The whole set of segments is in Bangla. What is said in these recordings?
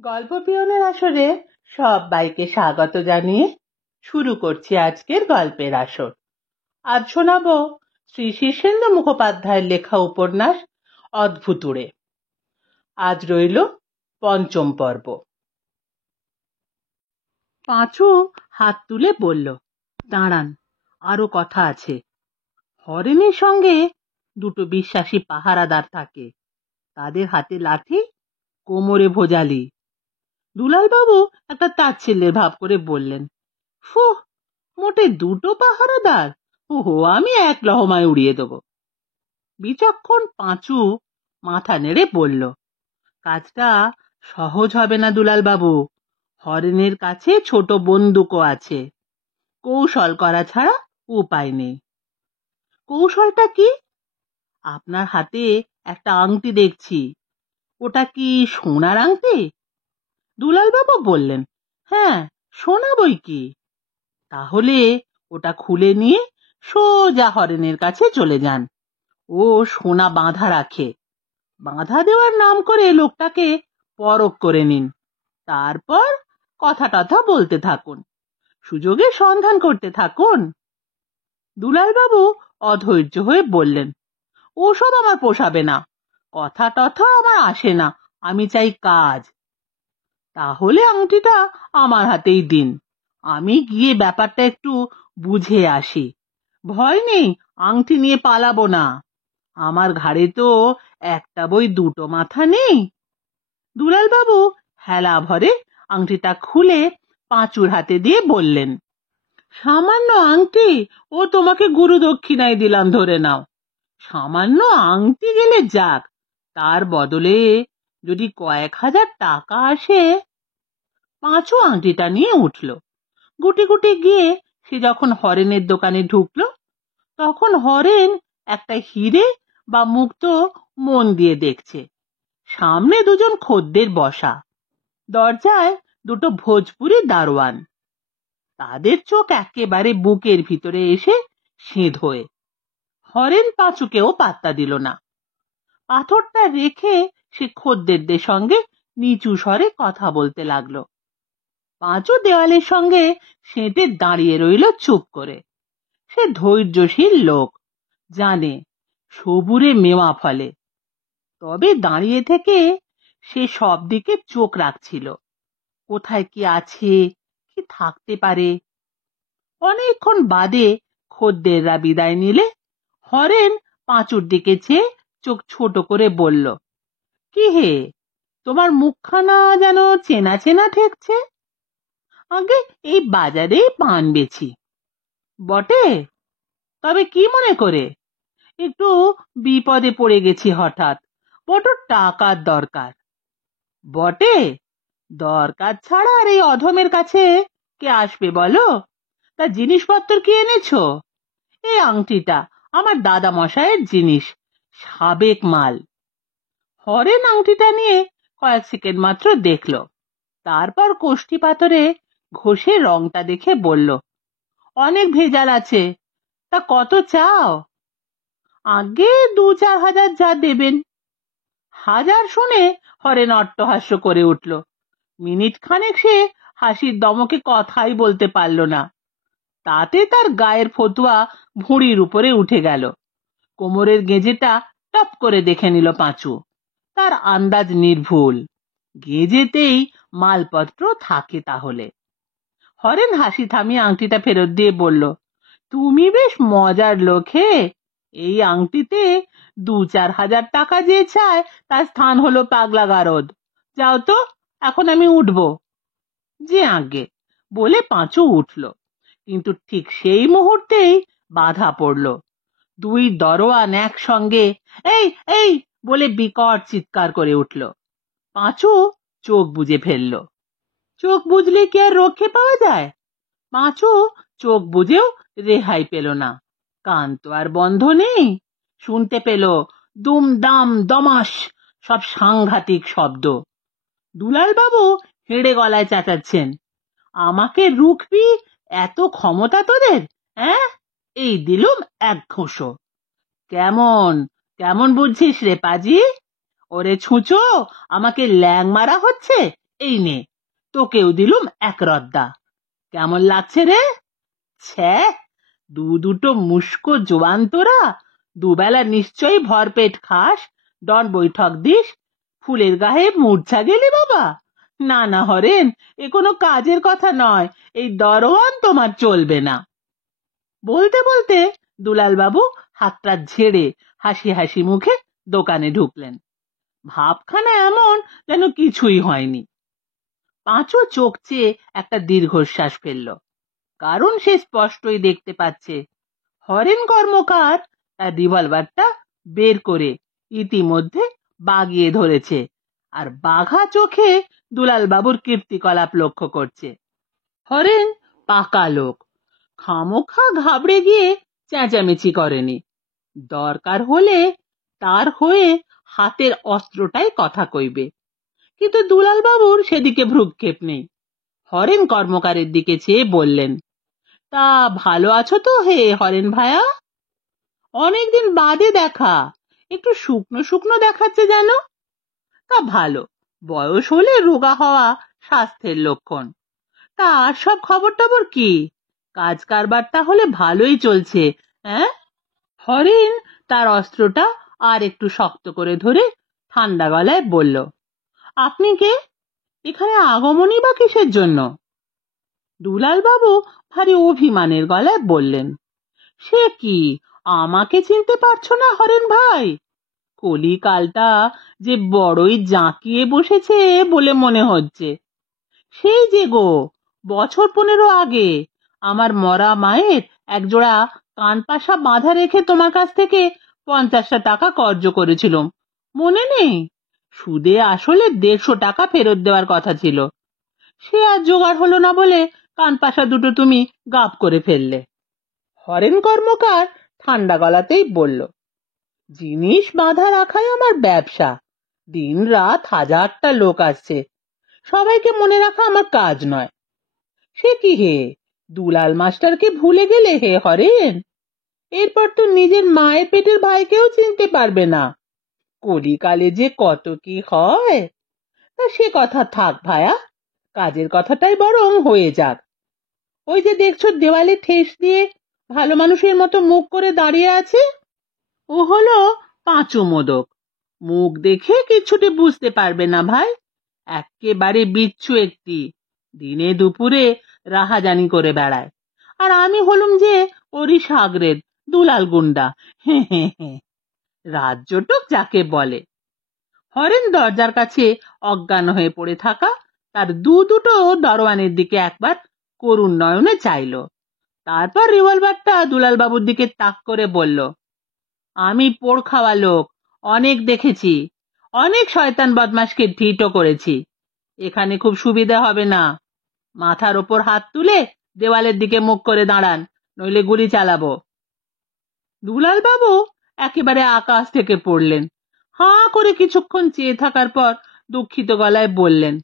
গল্প পিয়নের আসরে সবাইকে স্বাগত জানিয়ে শুরু করছি আজকের গল্পের আসর। আজ শোনাবো শ্রী শীর্ষেন্দু মুখোপাধ্যায়ের লেখা উপন্যাস অদ্ভুতুড়ে। আজ রইল পঞ্চম পর্ব। পাঁচু হাত তুলে বলল, দাঁড়ান, আরো কথা আছে। হরেনের সঙ্গে দুটো বিশ্বাসী পাহারাদার থাকে, তাদের হাতে লাঠি, কোমরে ভোজালি। দুলালবাবু একটা তাচ্ছিল্যের ভাব করে বললেন, ফুহ, মোটে দুটো পাহারাদার? ওহো, আমি এক লহমায় উড়িয়ে দেব। বিচক্ষণ পাঁচু মাথা নেড়ে বলল, কাজটা সহজ হবে না দুলালবাবু। হরেনের কাছে ছোট বন্দুকও আছে, কৌশল করা ছাড়া উপায় নেই। কৌশলটা কি? আপনার হাতে একটা আংটি দেখছি, ওটা কি সোনার আংটি? দুলালবাবু বললেন, হ্যাঁ, সোনা বই কি। তাহলে ওটা খুলে নিয়ে সোজা হরেনের কাছে চলে যান। ও সোনা বাঁধা রাখে, বাঁধা দেওয়ার নাম করে লোকটাকে পরখ করে নিন। তারপর কথা টথা বলতে থাকুন, সুযোগের সন্ধান করতে থাকুন। দুলালবাবু অধৈর্য হয়ে বললেন, ওসব আমার পোষাবে না, কথা টথা আমার আসে না, আমি চাই কাজ। তাহলে আংটিটা আমার হাতেই দিন, আমি গিয়ে ব্যাপারটা একটু বুঝে আসি। ভয় নেই, আংটি নিয়ে পালাবো না। আমার ঘাড়ে তো একটা বই দুটো মাথা নেই। দুলালবাবু হেলা ভরে আংটিটা খুলে পাঁচুর হাতে দিয়ে বললেন, সামান্য আংটি, ও তোমাকে গুরু দক্ষিণায় দিলাম, ধরে নাও। সামান্য আংটি গেলে যাক, তার বদলে যদি কয়েক হাজার টাকা আসে। পাঁচু আংটিটা নিয়ে উঠল। গুটি গুটি গিয়ে সে যখন হরেনের দোকানে ঢুকলো, তখন হরেন একটা হিরে বা মুক্ত মন দিয়ে দেখছে। সামনে দুজন খদ্দের বসা, দরজায় দুটো ভোজপুরি দারোয়ান। তাদের চোখ একেবারে বুকের ভিতরে এসে সেঁধ হয়ে। হরেন পাঁচুকেও পাত্তা দিল না। পাথরটা রেখে সে খদ্দেরদের সঙ্গে নিচু স্বরে কথা বলতে লাগলো। পাঁচু দেওয়ালের সঙ্গে সেঁটে দাঁড়িয়ে রইল চুপ করে। সে ধৈর্যশীল লোক, জানে সবুরে মেওয়া ফলে। তবে দাঁড়িয়ে থেকে সে সব দিকে চোখ রাখছিল, কোথায় কি আছে, কি থাকতে পারে। অনেকক্ষণ বাদে খদ্দেররা বিদায় নিলে হরেন পাঁচুর দিকে চেয়ে চোখ ছোট করে বলল, কি হে, তোমার মুখখানা যেন চেনা চেনা ঠেকছে। আগে এই বাজারে পান বেচি। বটে? তবে কি মনে করে? একটু বিপদে পড়ে গেছি হঠাৎ, বড় টাকার দরকার। বটে? দরকার ছাড়া আর এই অধমের কাছে কে আসবে বলো? তা জিনিসপত্র কি এনেছো? এই আংটিটা আমার দাদা মশাইয়ের জিনিস, সাবেক মাল। হরেন আংটিটা নিয়ে কয়েক সেকেন্ড মাত্র দেখলো, তারপর কোষ্ঠী পাথরে ঘষে রংটা দেখে বলল, অনেক ভেজাল আছে, তা কত চাও? আগে 2-4 হাজার যা দেবেন। হাজার শুনে হরেন অট্টহাস্য করে উঠল। মিনিট খানেক সে হাসির দমকে কথাই বলতে পারল না। তাতে তার গায়ের ফতুয়া ভুঁড়ির উপরে উঠে গেল। কোমরের গেঁজেটা টপ করে দেখে নিল পাঁচু। তার আন্দাজ নির্ভুল, গেঁজেতেই মালপত্র থাকে তাহলে। হরেন হাসি থামিয়ে আংটিটা ফেরত দিয়ে বলল, তুমি বেশ মজার লোক হে। এই আংটিতে 2-4 হাজার টাকা যে চায় তার স্থান হলো পাগলা গারদ। যাও তো, এখন আমি উঠব। যে আগে বলে পাঁচু উঠল, কিন্তু ঠিক সেই মুহূর্তেই বাধা পড়ল। দুই দরোয়ান একসঙ্গে এই এই বলে বিকট চিৎকার করে উঠল। পাঁচু চোখ বুজে ফেলল। চোখ বুঝলে কি আর রক্ষে পাওয়া যায়? পাঁচু চোখ বুঝেও রেহাই পেল না। কান তো আর বন্ধ নেই। শুনতে পেল দুম দাম দমাস সব সাংঘাতিক শব্দ। দুলালবাবু হেঁড়ে গলায় চেঁচাচ্ছেন, আমাকে রুখবি? এত ক্ষমতা তোদের? হ্যাঁ, এই দিলুম এক ঘুষো। কেমন কেমন বুঝছিস রে পাজি? ওরে ছুঁচো, আমাকে ল্যাং মারা হচ্ছে, এই নে, তোকেও দিলুম এক রদ্দা। কেমন লাগছে রে? ছ্যা, দুটো মুস্কো জোয়ান তোরা, দুবেলা নিশ্চয়ই ভরপেট খাস, ডন বৈঠক দিস, ফুলের গায়ে মূর্ছা গেলি বাবা? না না হরেন, এ কোনো কাজের কথা নয়, এই দরোয়ান তোমার চলবে না। বলতে বলতে দুলাল বাবু হাতটা ঝেড়ে হাসি হাসি মুখে দোকানে ঢুকলেন। ভাবখানা এমন যেন কিছুই হয়নি। পাঁচু চোখ চেয়ে একটা দীর্ঘশ্বাস ফেলল, কারণ সে স্পষ্টই দেখতে পাচ্ছে হরেন কর্মকার তার রিভলভারটা বের করে ইতিমধ্যে বাগিয়ে ধরেছে, আর বাঘা চোখে দুলাল বাবুর কীর্তিকলাপ লক্ষ্য করছে। হরেন পাকা লোক, খামোখা ঘাবড়ে গিয়ে চেঁচামেচি করেনি। দরকার হলে তার হয়ে হাতের অস্ত্রটাই কথা কইবে, কিন্তু দুলাল বাবুর সেদিকে ভ্রুক্ষেপ নেই। হরেন কর্মকারের দিকে চেয়ে বললেন, তা ভালো আছো তো হে হরেন ভায়া? অনেকদিন বাদে দেখা, একটু শুকনো শুকনো দেখাচ্ছে যেন। তা ভালো, বয়স হলে রোগা হওয়া স্বাস্থ্যের লক্ষণ। তা আর সব খবর টবর কি? কাজ কারবার তাহলে ভালোই চলছে? হ্যাঁ? হরেন তার অস্ত্রটা আর একটু শক্ত করে ধরে ঠান্ডা গলায় বলল, আপনি কে? এখানে আগমনী বা কিসের জন্য? দুলাল বাবু ভারী অভিমানের গলায় বললেন, সে কি, আমাকে চিনতে পারছো না হরেন ভাই? কলিকালটা যে বড়ই জাঁকিয়ে বসেছে বলে মনে হচ্ছে। সেই যে গো, বছর 15 আগে আমার মরা মায়ের একজোড়া কানপাশা বাঁধা রেখে তোমার কাছ থেকে 50টা টাকা কর্জ করেছিলাম, মনে নেই? সুদে আসলে 150 টাকা ফেরত দেওয়ার কথা ছিল, সে আর জোগাড় হলো না বলে কানপাশা দুটো তুমি গাপ করে ফেললে। হরেন কর্মকার ঠান্ডা গলাতেই বলল, জিনিস বাঁধা রাখাই আমার ব্যবসা, দিন রাত হাজারটা লোক আসছে, সবাইকে মনে রাখা আমার কাজ নয়। সে কি হে, দুলাল মাস্টারকে ভুলে গেলে হে হরেন? এরপর তো নিজের মায়ের পেটের ভাইকেও চিনতে পারবে না। কলিকালে যে কত কি হয়। তা সে কথা থাক ভায়া, কাজের কথাটাই বরং হয়ে যাক। ওই যে দেখছো দেওয়ালে ঠেস দিয়ে ভালো মানুষের মতো মুখ করে দাঁড়িয়ে আছে, ও হলো পাঁচু মোদক। মুখ দেখে কিছুতে বুঝতে পারবে না ভাই, একেবারে বিচ্ছু একটি, দিনে দুপুরে রাহাজানি করে বেড়ায়। আর আমি হলুম যে ওরই সাগরেদ দুলাল গুন্ডা, হে হে হে, রাজ্যটুক যাকে বলে। হরেন দরজার কাছে অজ্ঞান হয়ে পড়ে থাকা তার দুটো দরওয়ানের দিকে একবার করুণ নয়নে চাইল, তারপর রিভলভারটা দুলাল বাবুর দিকে তাক করে বলল, আমি পোড় খাওয়া লোক, অনেক দেখেছি, অনেক শয়তান বদমাশকে ঢিটো করেছি, এখানে খুব সুবিধা হবে না। মাথার ওপর হাত তুলে দেওয়ালের দিকে মুখ করে দাঁড়ান, নইলে গুলি চালাবো। দুলাল বাবু একেবারে আকাশ থেকে পড়লেন। হাঁ করে কিছুক্ষণ চেয়ে থাকার পর দুঃখিত গলায় বললেন,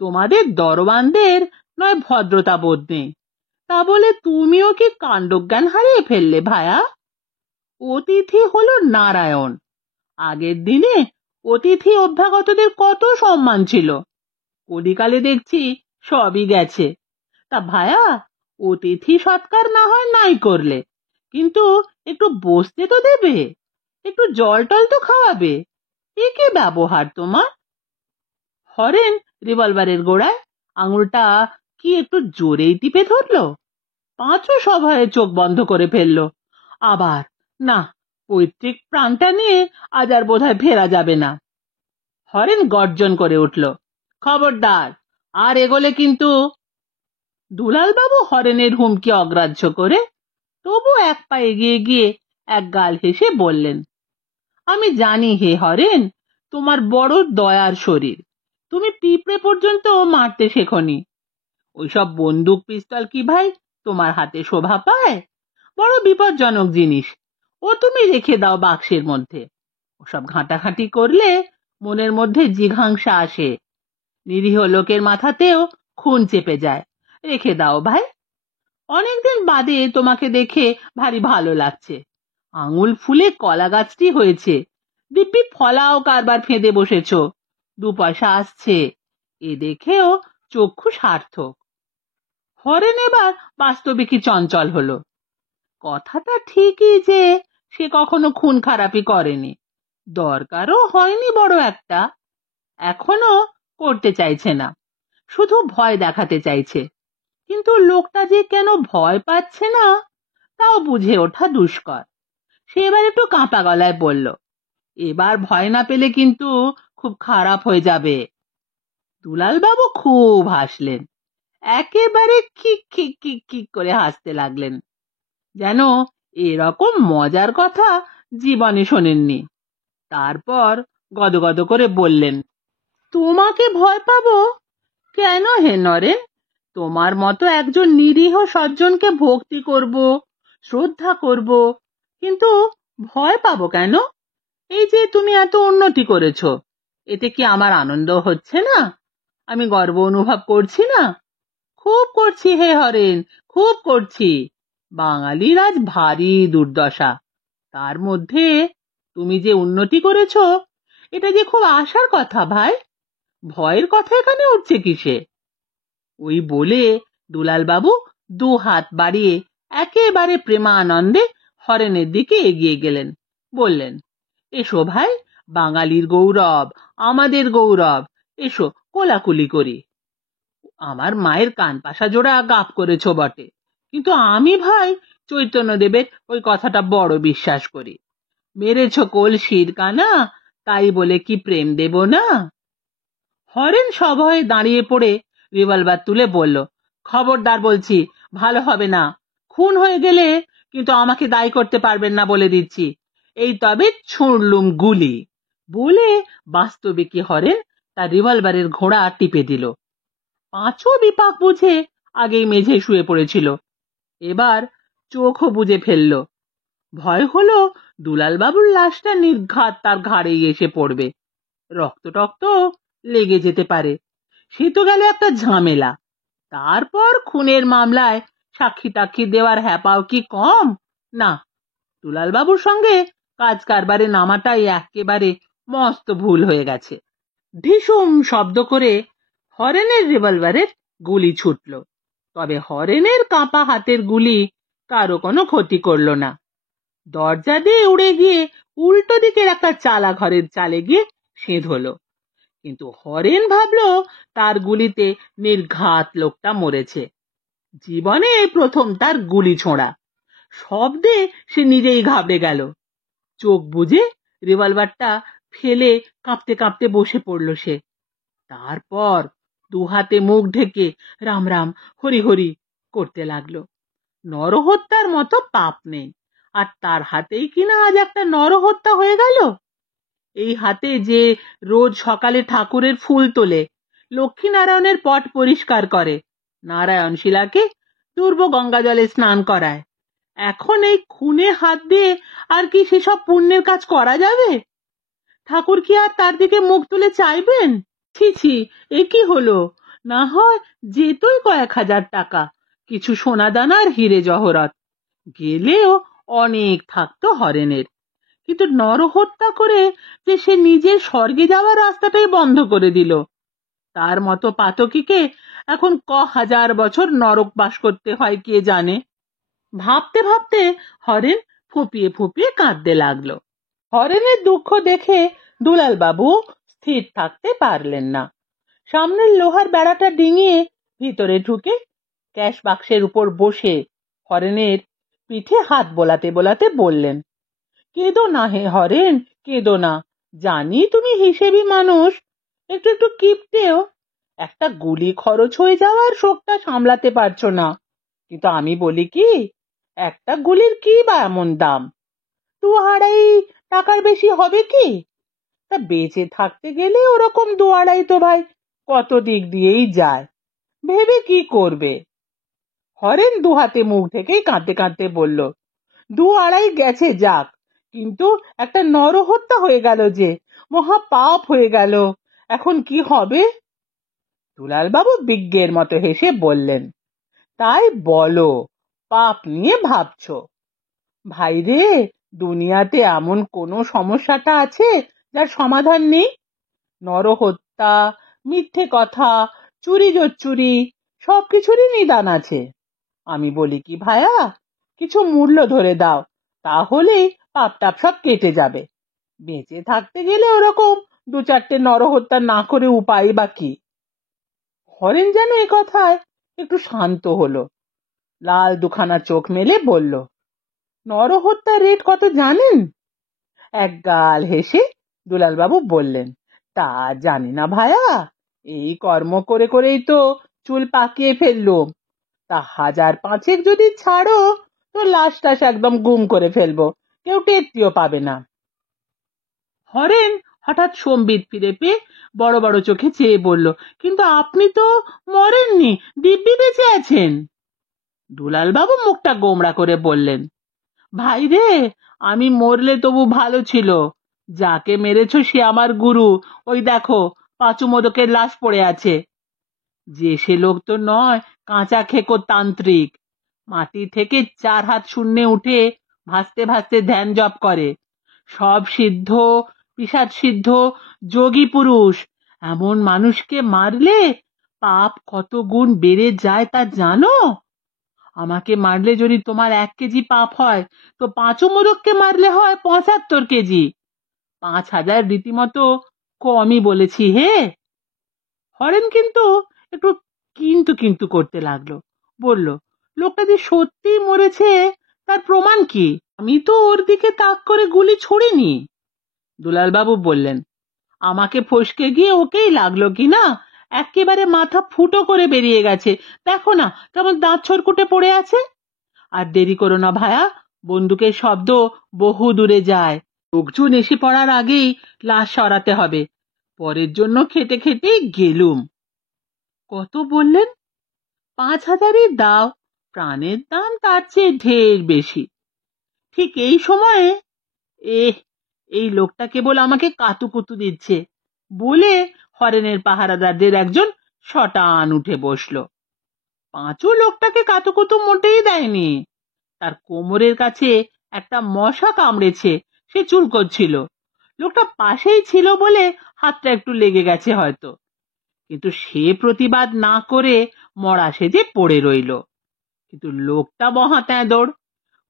তোমাদের দরওয়ানদের নয় ভদ্রতা বোধ নেই, তা বলে তুমিও কি কাণ্ডজ্ঞান হারিয়ে ফেললে ভায়া? অতিথি হলো নারায়ণ, আগের দিনে অতিথি অভ্যাগতদের কত সম্মান ছিল, কলিকালে দেখছি সবই গেছে। তা ভায়া, অতিথি সৎকার না হয় নাই করলে, কিন্তু একটু বসতে তো দেবে, একটু জল টল তো খাওয়াবে, এ কি ব্যবহার তোমার? হরেন রিভলভারের গোড়ায় আঙুলটা কি একটু জোরেই টিপে ধরলো। পাঁচও সভয়ে চোখ বন্ধ করে ফেললো। আবার না, পৈতৃক প্রাণটা নিয়ে আজ আর বোধহয় ফেরা যাবে না। হরেন গর্জন করে উঠল, খবরদার, আর এগোলে কিন্তু। দুলাল বাবু হরেনের হুমকি অগ্রাহ্য করে তবু এক পা এগিয়ে গিয়ে এক গাল হেসে বললেন, আমি জানি হে হরেন, তোমার বড় দয়ার শরীর, তুমি পিঁপড়ে পর্যন্ত মারতে শেখনি। ওইসব বন্দুক পিস্তল কি ভাই তোমার হাতে শোভা পায়? বড় বিপজ্জনক জিনিস, ও তুমি রেখে দাও বাক্সের মধ্যে। ওসব ঘাঁটাঘাঁটি করলে মনের মধ্যে জিঘাংসা আসে, নিরীহ লোকের মাথাতেও খুন চেপে যায়, রেখে দাও ভাই। অনেকদিন বাদে তোমাকে দেখে ভারী ভালো লাগছে, আঙুল ফুলে কলা গাছটি হয়েছে, দিব্যি ফলাও কারবার ফেঁদে বসেছ, 2 পয়সা আসছে, এ দেখেও চক্ষু সার্থক। হরেন এবার বাস্তবিকই চঞ্চল হলো। কথাটা ঠিকই যে সে কখনো খুন খারাপি করেনি, দরকারও হয়নি বড় একটা, এখনো করতে চাইছে না, শুধু ভয় দেখাতে চাইছে। কিন্তু লোকটা যে কেন ভয় পাচ্ছে না তাও বুঝে ওঠা দুষ্কর। সে এবার একটু কাঁপা গলায় বলল, এবার ভয় না পেলে কিন্তু খুব খারাপ হয়ে যাবে। দুলাল বাবু খুব হাসলেন, একেবারে খিক খিক খিক খিক করে হাসতে লাগলেন, যেন এরকম মজার কথা জীবনে শোনেননি। তারপর গদগদ করে বললেন, তোমাকে ভয় পাবো কেন হে নরেন? তোমার মতো একজন নিরীহ সজ্জনকে ভক্তি করব, শ্রদ্ধা করব, কিন্তু ভয় পাবো কেন? এই যে তুমি এত উন্নতি করেছো, এতে কি আমার আনন্দ হচ্ছে না? আমি গর্ব অনুভব করছি না? খুব করছি হে হরেন, খুব করছি। বাঙালির আজ ভারী দুর্দশা, তার মধ্যে তুমি যে উন্নতি করেছো, এটা যে খুব আশার কথা ভাই। ভয়ের কথা এখানে উঠছে কিসে? ওই বলে দুলাল বাবু দু হাত বাড়িয়ে একেবারে প্রেমানন্দে হরেনের দিকে এগিয়ে গেলেন। বললেন, এসো ভাই, বাঙালির গৌরব, আমাদের গৌরব, এসো কোলাকুলি করি। আমার মায়ের কান পাশা জোড়া গাপ করেছো বটে, কিন্তু আমি ভাই চৈতন্যদেবের ওই কথাটা বড় বিশ্বাস করি। মেরেছ কলসির কানা, তাই বলে কি প্রেম দেব না? হরেন সভয়ে দাঁড়িয়ে পড়ে রিভলভার তুলে বলল, খবরদার বলছি, ভালো হবে না। খুন হয়ে গেলে কিন্তু আমাকে দায়ী করতে পারবেন না বলে দিচ্ছি। এই তবে ছুঁড়লুম গুলি। বলে বাস্তবিকই হরেন তার রিভলভারের ঘোড়া টিপে দিল। পাঁচও বিপাক বুঝে আগেই মেঝে শুয়ে পড়েছিল, এবার চোখও বুঝে ফেলল। ভয় হলো দুলাল বাবুর লাশটা নির্ঘাত তার ঘাড়েই এসে পড়বে, রক্ত টক্ত লেগে যেতে পারে, সে তো গেল একটা ঝামেলা। তারপর খুনের মামলায় সাক্ষী টাক্ষী দেওয়ার হ্যাপাও কি কম? না, দুলাল বাবুর সঙ্গে কাজ কারবারে নামাটাই একেবারে মস্ত ভুল হয়ে গেছে। ঢিসুম শব্দ করে হরেনের রিভলভারের গুলি ছুটল, তবে হরেনের কাঁপা হাতের গুলি কারো কোনো ক্ষতি করল না। দরজা দিয়ে উড়ে গিয়ে উল্টো দিকের একটা চালা ঘরের চালে গিয়ে সেঁধ হলো। কিন্তু হরেন ভাবলো তার গুলিতে নির্ঘাত লোকটা মরেছে। জীবনে এই প্রথম তার গুলি ছোঁড়া। শব্দে সে নিজেই ঘাবড়ে গেল। চোখ বুজে রিভলভারটা ফেলে কাঁপতে কাঁপতে বসে পড়ল সে। তারপর দু হাতে মুখ ঢেকে রাম রাম হরি হরি করতে লাগলো। নরহত্যার মতো পাপ নেই, আর তার হাতেই কিনা আজ একটা নরহত্যা হয়ে গেল। এই হাতে যে রোজ সকালে ঠাকুরের ফুল তোলে, লক্ষ্মীনারায়ণের পট পরিষ্কার করে, নারায়ণ শিলাকে পূর্ব গঙ্গা জলে স্নান করায়, এখন এই খুনে হাত দিয়ে আর কি সেসব পুণ্যের কাজ করা যাবে? ঠাকুর কি আর তার দিকে মুখ তুলে চাইবেন? ছি ছি, এ কি হলো? না হয় যেতই কয়েক হাজার টাকা, কিছু সোনাদানা আর হিরে জহরত, গেলেও অনেক থাকতো হরেনের। কিন্তু নরহত্যা করে যে সে নিজের স্বর্গে যাওয়ার রাস্তাটাই বন্ধ করে দিল। তার মতো পাতকীকে এখন হাজার বছর নরক বাস করতে হয় কে জানে। ভাবতে ভাবতে হরেন ফুপিয়ে ফুপিয়ে কাঁদতে লাগলো। হরেনের দুঃখ দেখে দুলাল বাবু স্থির থাকতে পারলেন না। সামনের লোহার বেড়াটা ডিঙিয়ে ভিতরে ঢুকে ক্যাশ বাক্সের উপর বসে হরেনের পিঠে হাত বোলাতে বোলাতে বললেন, কেঁদো না হে হরেন, কেঁদো না। জানি তুমি হিসেবি মানুষ, একটু একটু কিপটেও। একটা গুলি খরচ হয়ে যাওয়ার শোকটা সামলাতে পারছো না, কিন্তু আমি বলি কি, একটা গুলির কি বা এমন দাম? 2-2.5 টাকার বেশি হবে কি? তা বেঁচে থাকতে গেলে ওরকম 2-2.5 তো ভাই কত দিক দিয়েই যায়, ভেবে কি করবে? হরেন দু হাতে মুখ ঢেকেই কাঁদতে কাঁদতে বলল, 2-2.5 গেছে যাক, কিন্তু একটা নরহত্যা হয়ে গেল যে, মহা পাপ হয়ে গেল, এখন কি হবে? দুলাল বাবু বিজ্ঞের মতো হেসে বললেন, তাই বলো, পাপ নিয়ে ভাবছো? ভাই রে, দুনিয়াতে এমন কোন সমস্যাটা আছে যার সমাধান নেই? নরহত্যা, মিথ্যে কথা, চুরি জোচ্চুরি সবকিছুরই নিদান আছে। আমি বলি কি ভায়া, কিছু মূল্য ধরে দাও, তাহলেই পাপ টাপ সব কেটে যাবে। বেঁচে থাকতে গেলে ওরকম দু চারটে নরহত্যা না করে উপায় বা কি। হরেন যেন এ কথায় একটু শান্ত হলো, লাল দুখানা চোখ মেলে বলল, নরহত্যার রেট কত জানেন? এক গাল হেসে দুলালবাবু বললেন, তা জানি না ভায়া, এই কর্ম করে করেই তো চুল পাকিয়ে ফেললুম। তা 1000-5 যদি ছাড়ো তো লাশ টাশ একদম গুম করে ফেলবো, কেউ টেরটিও পাবে না। হরেন হঠাৎ সম্বিত ফিরে পেয়ে বড় বড় চোখে চেয়ে বলল, কিন্তু আপনি তো মরেননি, দিব্যি বেঁচে আছেন। দুলালবাবু মুখটা গোমড়া করে বললেন, ভাই রে, আমি মরলে তবু ভালো ছিল। যাকে মেরেছ সে আমার গুরু, ওই দেখো পাঁচু মোদকের লাশ পড়ে আছে। যে সে লোক তো নয়, কাঁচা খেকো তান্ত্রিক, মাটি থেকে 4 হাত শূন্যে উঠে ভাসতে ভাসতে ধ্যান জপ করে। সব সিদ্ধ, পিশাচ সিদ্ধ, যোগী পুরুষ। এমন মানুষকে মারলে পাপ কত গুণ বেড়ে যায় তা জানো? আমাকে মারলে যদি তোমার 1 কেজি পাপ হয়, তো পাঁচু মোদককে মারলে হয় 75 কেজি। 5000 রীতিমতো কমই বলেছি হে। হরেন কিন্তু একটু কিন্তু কিন্তু করতে লাগলো, বলল, লোকটা যে সত্যিই মরেছে তার প্রমাণ কি? আমি তো ওর দিকে তাক করে গুলি ছুড়িনি। দুলালবাবু বললেন, আমাকে ফসকে গিয়ে ওকেই লাগলো কিনা, একেবারে মাথা ফুটো করে বেরিয়ে গেছে, দেখো না কেমন দাঁত ছড়কুটে পড়ে আছে। আর দেরি করো না ভায়া, বন্দুকের শব্দ বহু দূরে যায়। লোকজন এসে পড়ার আগেই লাশ সরাতে হবে। পরের জন্য খেটে খেটে গেলুম। কত বললেন? 5000ই দাও, প্রাণের দাম তার চেয়ে ঢের বেশি। ঠিক এই সময়ে এই লোকটা কেবল আমাকে কাতুকুতু দিচ্ছে বলে হরেনের পাহারাদারদের একজন শটান উঠে বসলো। পাঁচু লোকটাকে কাতুকুতু মোটেই দেয়নি, তার কোমরের কাছে একটা মশা কামড়েছে, সে চুলকোচ্ছিল। লোকটা পাশেই ছিল বলে হাতটা একটু লেগে গেছে হয়তো, কিন্তু সে প্রতিবাদ না করে মরা সেজে পড়ে রইল। কিন্তু লোকটা মহা তেঁদড়,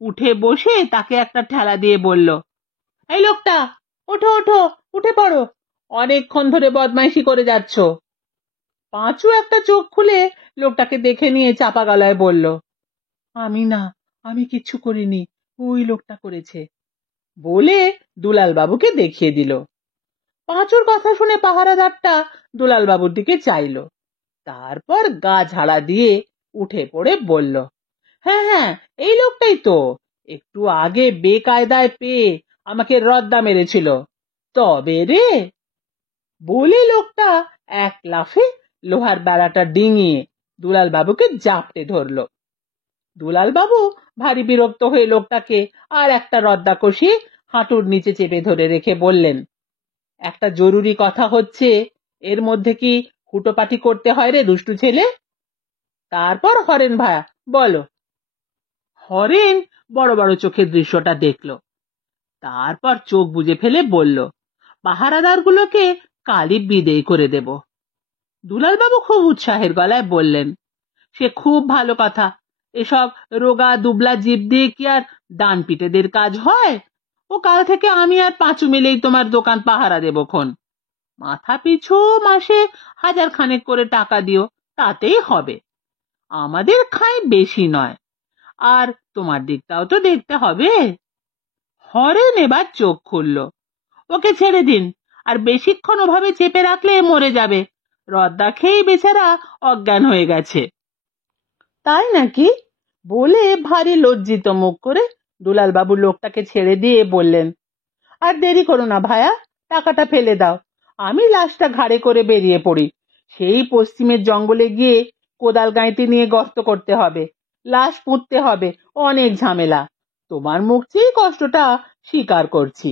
উঠে বসে তাকে একটা ঠেলা দিয়ে বলল, এই লোকটা, ওঠো ওঠো, উঠে পড়ো, অনেকক্ষণ ধরে বদমাইশি করে যাচ্ছ। পাঁচু একটা চোখ খুলে লোকটাকে দেখে নিয়ে চাপা গলায় বলল, আমি না, আমি কিচ্ছু করিনি, ওই লোকটা করেছে, বলে দুলালবাবুকে দেখিয়ে দিল। পাঁচুর কথা শুনে পাহারাদারটা দুলালবাবুর দিকে চাইল, তারপর গা ঝাড়া দিয়ে উঠে পড়ে বলল, হ্যাঁ হ্যাঁ, এই লোকটাই তো, একটু আগে বেকায়দায় পেয়ে আমাকে রদ্দা মেরেছিল। তবে রে, বলে লোকটা এক লাফে লোহার বেড়াটা ডিঙিয়ে দুলালবাবুকে জাপটে ধরল। দুলালবাবু ভারী বিরক্ত হয়ে লোকটাকে আর একটা রদ্দা কষিয়ে হাঁটুর নিচে চেপে ধরে রেখে বললেন, একটা জরুরি কথা হচ্ছে, এর মধ্যে কি হুটোপাটি করতে হয় রে দুষ্টু ছেলে? তারপর হরেন ভায়া বলো। হরেন বড় বড় চোখে দৃশ্যটা দেখল, তারপর চোখ বুজে ফেলে বলল, পাহারাদারগুলোকে কালই বিদেয় করে দেব। দুলালবাবু খুব উৎসাহের গলায় বললেন, সে খুব ভালো কথা, এসব রোগা দুবলা জীব দিয়ে কি আর ডান পিটেদের কাজ হয়? ও কাল থেকে আমি আর পাঁচু মিলেই তোমার দোকান পাহারা দেব খন। মাথা পিছু মাসে 1000 খানেক করে টাকা দিও, তাতেই হবে। আমাদের খাই বেশি নয়, আর তোমার দিকটাও তো দেখতে হবে। হরেন এবার চোখ খুলল, ওকে ছেড়ে দিন, আর বেশিক্ষণ ওভাবে চেপে রাখলে মরে যাবে, রদ্দা খেয়েই বেচারা অজ্ঞান হয়ে গেছে। তাই নাকি? বলে ভারী লজ্জিত মুখ করে দুলালবাবু লোকটাকে ছেড়ে দিয়ে বললেন, আর দেরি করো না ভায়া, টাকাটা ফেলে দাও, আমি লাশটা ঘাড়ে করে বেরিয়ে পড়ি। সেই পশ্চিমের জঙ্গলে গিয়ে কোদাল গাঁইতি নিয়ে গর্ত করতে হবে, লাশ পুঁততে হবে, অনেক ঝামেলা। তোমার মুখ চেয়ে কষ্টটা স্বীকার করছি।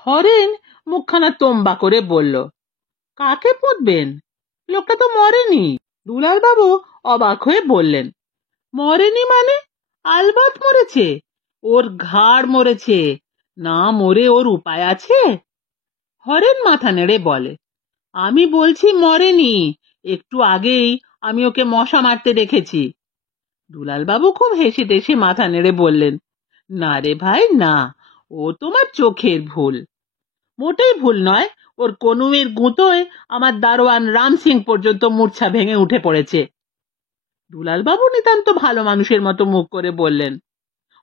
হরেন মুখখানা তোম্বা করে বলল, কাকে পুঁতবেন? লোকটা তো মরেনি। দুলালবাবু অবাক হয়ে বললেন, মরেনি মানে? আলবাত মরেছে, ওর ঘাড় মরেছে, না মরে ওর উপায় আছে? হরেন মাথা নেড়ে বলে, আমি বলছি মরেনি, একটু আগেই আমি ওকে মশা মারতে দেখেছি। দুলালবাবু খুব হেসে টেসে মাথা নেড়ে বললেন, না রে ভাই না, ও তোমার চোখের ভুল। মোটেই ভুল নয়, ওর কনুইয়ের গুঁতোয় আমার দারোয়ান রাম সিং পর্যন্ত মূর্ছা ভেঙে উঠে পড়েছে। দুলালবাবু নিতান্ত ভালো মানুষের মতো মুখ করে বললেন,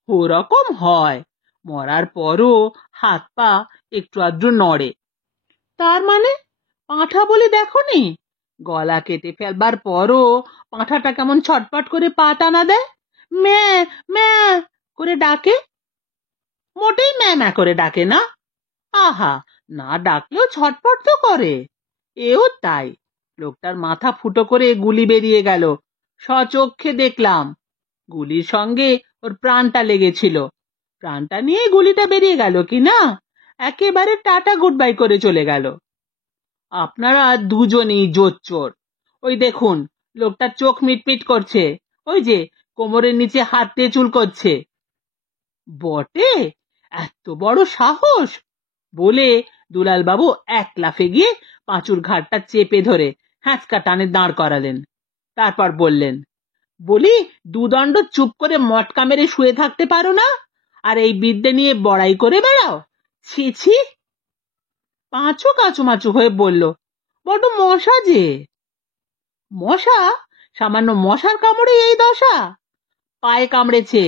ওরকম হয়, মরার পরও হাত পা একটু আধটু নড়ে। তার মানে পাঁঠা বলে দেখোনি? গলা কেটে ফেলবার পরও পাঁঠাটা কেমন ছটপট করে পা টানা দেয়, ম্যা ম্যা করে ডাকে। মোটেই ম্যা ম্যা করে ডাকে না। আহা, না ডাকলেও ছটপট তো করে। এও তাই, লোকটার মাথা ফুটো করে গুলি বেরিয়ে গেল, স্বচক্ষে দেখলাম। গুলির সঙ্গে ওর প্রাণটা লেগেছিল, প্রাণটা নিয়ে গুলিটা বেরিয়ে গেল কি না, একেবারে টাটা গুড বাই করে চলে গেল। আপনারা দুজনই জোচ্চোর। ওই দেখুন, লোকটার চোখ মিটমিট করছে, ওই যে কোমরের নিচে হাত দিয়ে চুল করছে। বটে, এত বড় সাহস! বলে দুলালবাবু এক লাফে গিয়ে পাঁচুর ঘাটটা চেপে ধরে হ্যাঁচকা টানে দাঁড় করালেন। তারপর বললেন, বলি দুদণ্ড চুপ করে মটকা মেরে শুয়ে থাকতে পারো না, আর এই বিদ্যে নিয়ে বড়াই করে বেড়াও? ছি ছি। পাঁচু কাঁচুমাচু হয়ে বলল, বড্ড মশা যে। মশা? সামান্য মশার কামড়ে এই দশা? পায়ে কামড়েছে,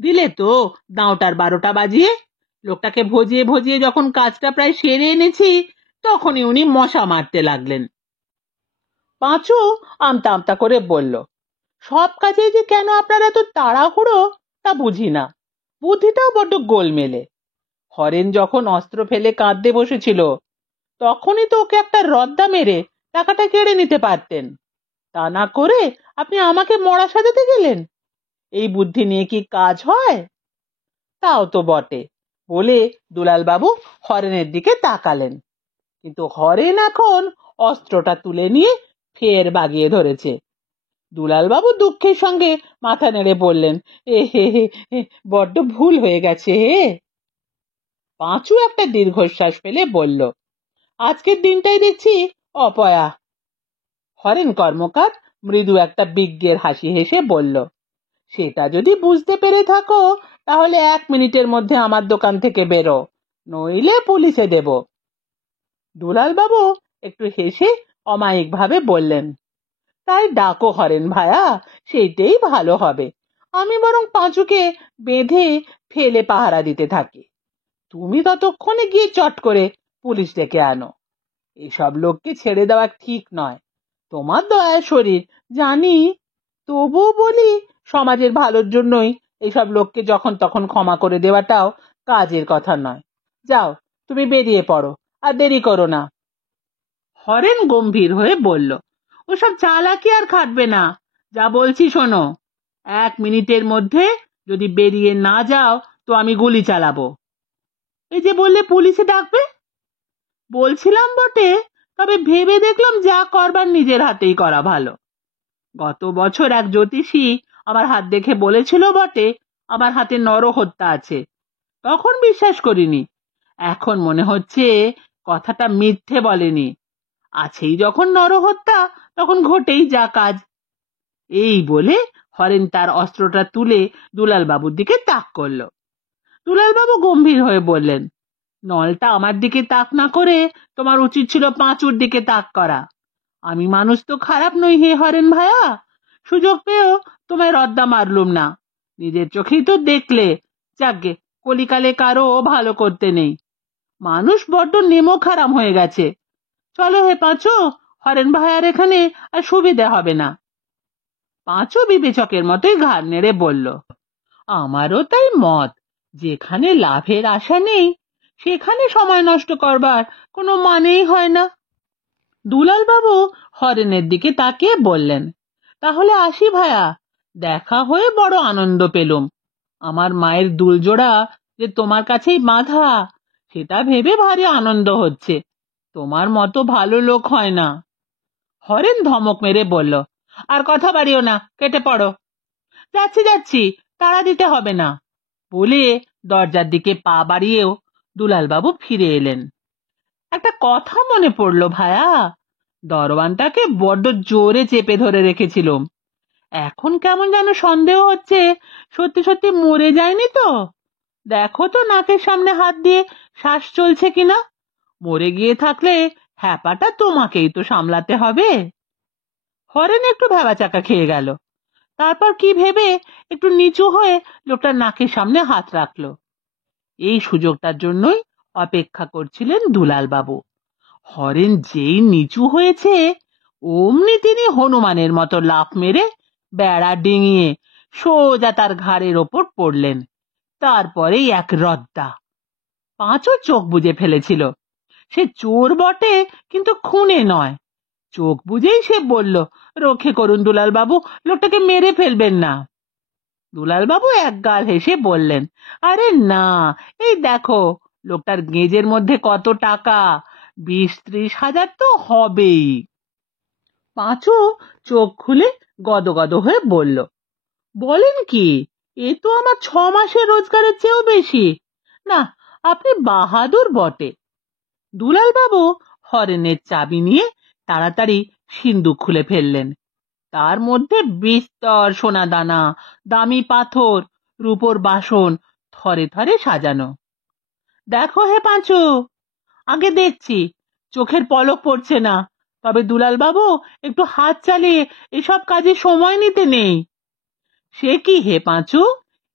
দিলে তো দাঁওটার 12টা বাজিয়ে। লোকটাকে ভজিয়ে ভজিয়ে যখন কাজটা প্রায় সেরে এনেছি, তখনই উনি মশা মারতে লাগলেন। পাঁচু আমতা আমতা করে বলল, সব কাজে যে কেন আপনার এত তাড়াহুড়ো তা বুঝি না, বুদ্ধিটাও বড্ড গোলমেলে। হরেন যখন অস্ত্র ফেলে কাঁদতে বসেছিল, তখনই তো ওকে একটা রদ্দা মেরে টাকাটা কেড়ে নিতে পারতেন। তা না করে আপনি আমাকে মরা সাজাতে গেলেন। এই বুদ্ধি নিয়ে কি কাজ হয়? তাও তো বটে, বলে দুলালবাবু হরেনের দিকে তাকালেন। কিন্তু হরেন এখন অস্ত্রটা তুলে নিয়ে ফের বাগিয়ে ধরেছে। দুলালবাবু দুঃখের সঙ্গে মাথা নেড়ে বললেন, এ হে হে, বড্ড ভুল হয়ে গেছে হে। পাঁচু একটা দীর্ঘশ্বাস ফেলে বলল, আজকের দিনটাই দেখছি অপয়া। হরেন কর্মকার মৃদু একটা বিজ্ঞের হাসি হেসে বলল, সেটা যদি বুঝতে পেরে থাকো, তাহলে 1 মিনিটের মধ্যে আমার দোকান থেকে বেরো, নইলে পুলিশে দেব। দুলালবাবু একটু হেসে অমায়িক ভাবে বললেন, তাই ডাকো হরেন ভায়া, সেইটাই ভালো হবে। আমি বরং পাঁচুকে বেঁধে ফেলে পাহারা দিতে থাকি, তুমি ততক্ষণে গিয়ে চট করে পুলিশ ডেকে আনো। এসব লোককে ছেড়ে দেওয়া ঠিক নয়। তোমার দয়ার শরীর জানি, তবুও বলি, সমাজের ভালোর জন্যই এইসব লোককে যখন তখন ক্ষমা করে দেওয়াটাও কাজের কথা নয়। যাও, তুমি বেরিয়ে পড়ো, আর দেরি করো না। হরেন গম্ভীর হয়ে বলল, ওসব চালাকি আর খাটবে না, যা বলছি শোনো। 1 মিনিটের মধ্যে যদি বেরিয়ে না যাও, তো আমি গুলি চালাবো। এই যে বললে পুলিশে ডাকবে, বলছিলাম বটে, তবে ভেবে দেখলাম যা করবার নিজের হাতেই করা ভালো। গত বছর এক জ্যোতিষী আমার হাত দেখে বলেছিল বটে, আমার হাতে নরহত্যা আছে। তখন বিশ্বাস করিনি, এখন মনে হচ্ছে কথাটা মিথ্যে বলেনি। আছেই যখন নরহত্যা, তখন ঘটেই যা কাজ। এই বলে হরেন তার অস্ত্রটা তুলে দুলালবাবুর দিকে তাক করল। দুলালবাবু গম্ভীর হয়ে বললেন, নলটা আমার দিকে তাক না করে তোমার উচিত ছিল পাঁচুর দিকে তাক করা। আমি মানুষ তো খারাপ নই হে হরেন ভায়া, সুযোগ পেয়েও তোমায় রদ্দা মারলুম না। নিজের চোখেই তো দেখলে, যাকগে, কলিকালে কারো ভালো করতে নেই। মানুষ বড্ড নেমো খারাম হয়ে গেছে। চলো হে পাঁচু, হরেন ভাইয়ার এখানে আর সুবিধা হবে না। পাঁচু বিবেচকের মতোই ঘাড় নেড়ে বলল, আমারও তাই মত। যেখানে লাভের আশা নেই, সেখানে সময় নষ্ট করবার কোনো মানেই হয় না। দুলালবাবু হরেনের দিকে তাকিয়ে বললেন, তাহলে আসি ভায়া, দেখা হয়ে বড় আনন্দ পেলুম। আমার মায়ের দুলজোড়া যে তোমার কাছেই বাঁধা, সেটা ভেবে ভারী আনন্দ হচ্ছে। তোমার মতো ভালো লোক হয় না। হরেন ধমক মেরে বলল, আর কথা বাড়িও না, কেটে পড়ো। যাচ্ছি যাচ্ছি, তাড়া দিতে হবে না, বলে দরজার দিকে পা বাড়িয়েও দুলালবাবু ফিরে এলেন। একটা কথা মনে পড়লো ভায়া, দরওয়ানটাকে বড্ড জোরে চেপে ধরে রেখেছিলাম। এখন কেমন যেন সন্দেহ হচ্ছে সত্যি সত্যি মরে যায়নি তো। দেখো তো নাকের সামনে হাত দিয়ে শ্বাস চলছে কিনা। মরে গিয়ে থাকলে হ্যাপাটা তোমাকেই তো সামলাতে হবে। হরেন একটু ভ্যাবাচাকা খেয়ে গেল, তারপর কি ভেবে একটু নিচু হয়ে লোকটার নাকের সামনে হাত রাখলো। এই সুযোগটার জন্যই অপেক্ষা করছিলেন দুলাল বাবু। হরেন যেই নিচু হয়েছে অমনি তিনি হনুমানের মতো লাফ মেরে বেড়া ডিঙিয়ে সোজা তার ঘাড়ের ওপর পড়লেন। তারপরেই এক রদ্দা। পাঁচও চোখ বুজে ফেলেছিল। সে চোর বটে, কিন্তু খুনে নয়। চোখ বুঝেই সে বলল, রক্ষে করুন দুলাল বাবু, লোকটাকে মেরে ফেলবেন না। দুলাল বাবু একগাল হেসে বললেন, আরে না, এই দেখো লোকটার গেঁজের মধ্যে কত টাকা, 20-30 হাজার তো হবেই। পাঁচু চোখ খুলে গদগদ হয়ে বলল, বলেন কি, এ তো আমার 6 মাসের রোজগারের চেয়েও বেশি। না, আপনি বাহাদুর বটে। দুলাল বাবু হরেনের চাবি নিয়ে তাড়াতাড়ি সিন্দুক খুলে ফেললেন। তার মধ্যে বিস্তর সোনা দানা, দামি পাথর, রূপোর বাসন থরে থরে সাজানো। দেখো হে পাঁচু, আগে দেখছি, চোখের পলক পড়ছে না, তবে দুলাল বাবু একটু হাত চালিয়ে এসব কাজে সময় নিতে নেই। সে কি হে পাঁচু,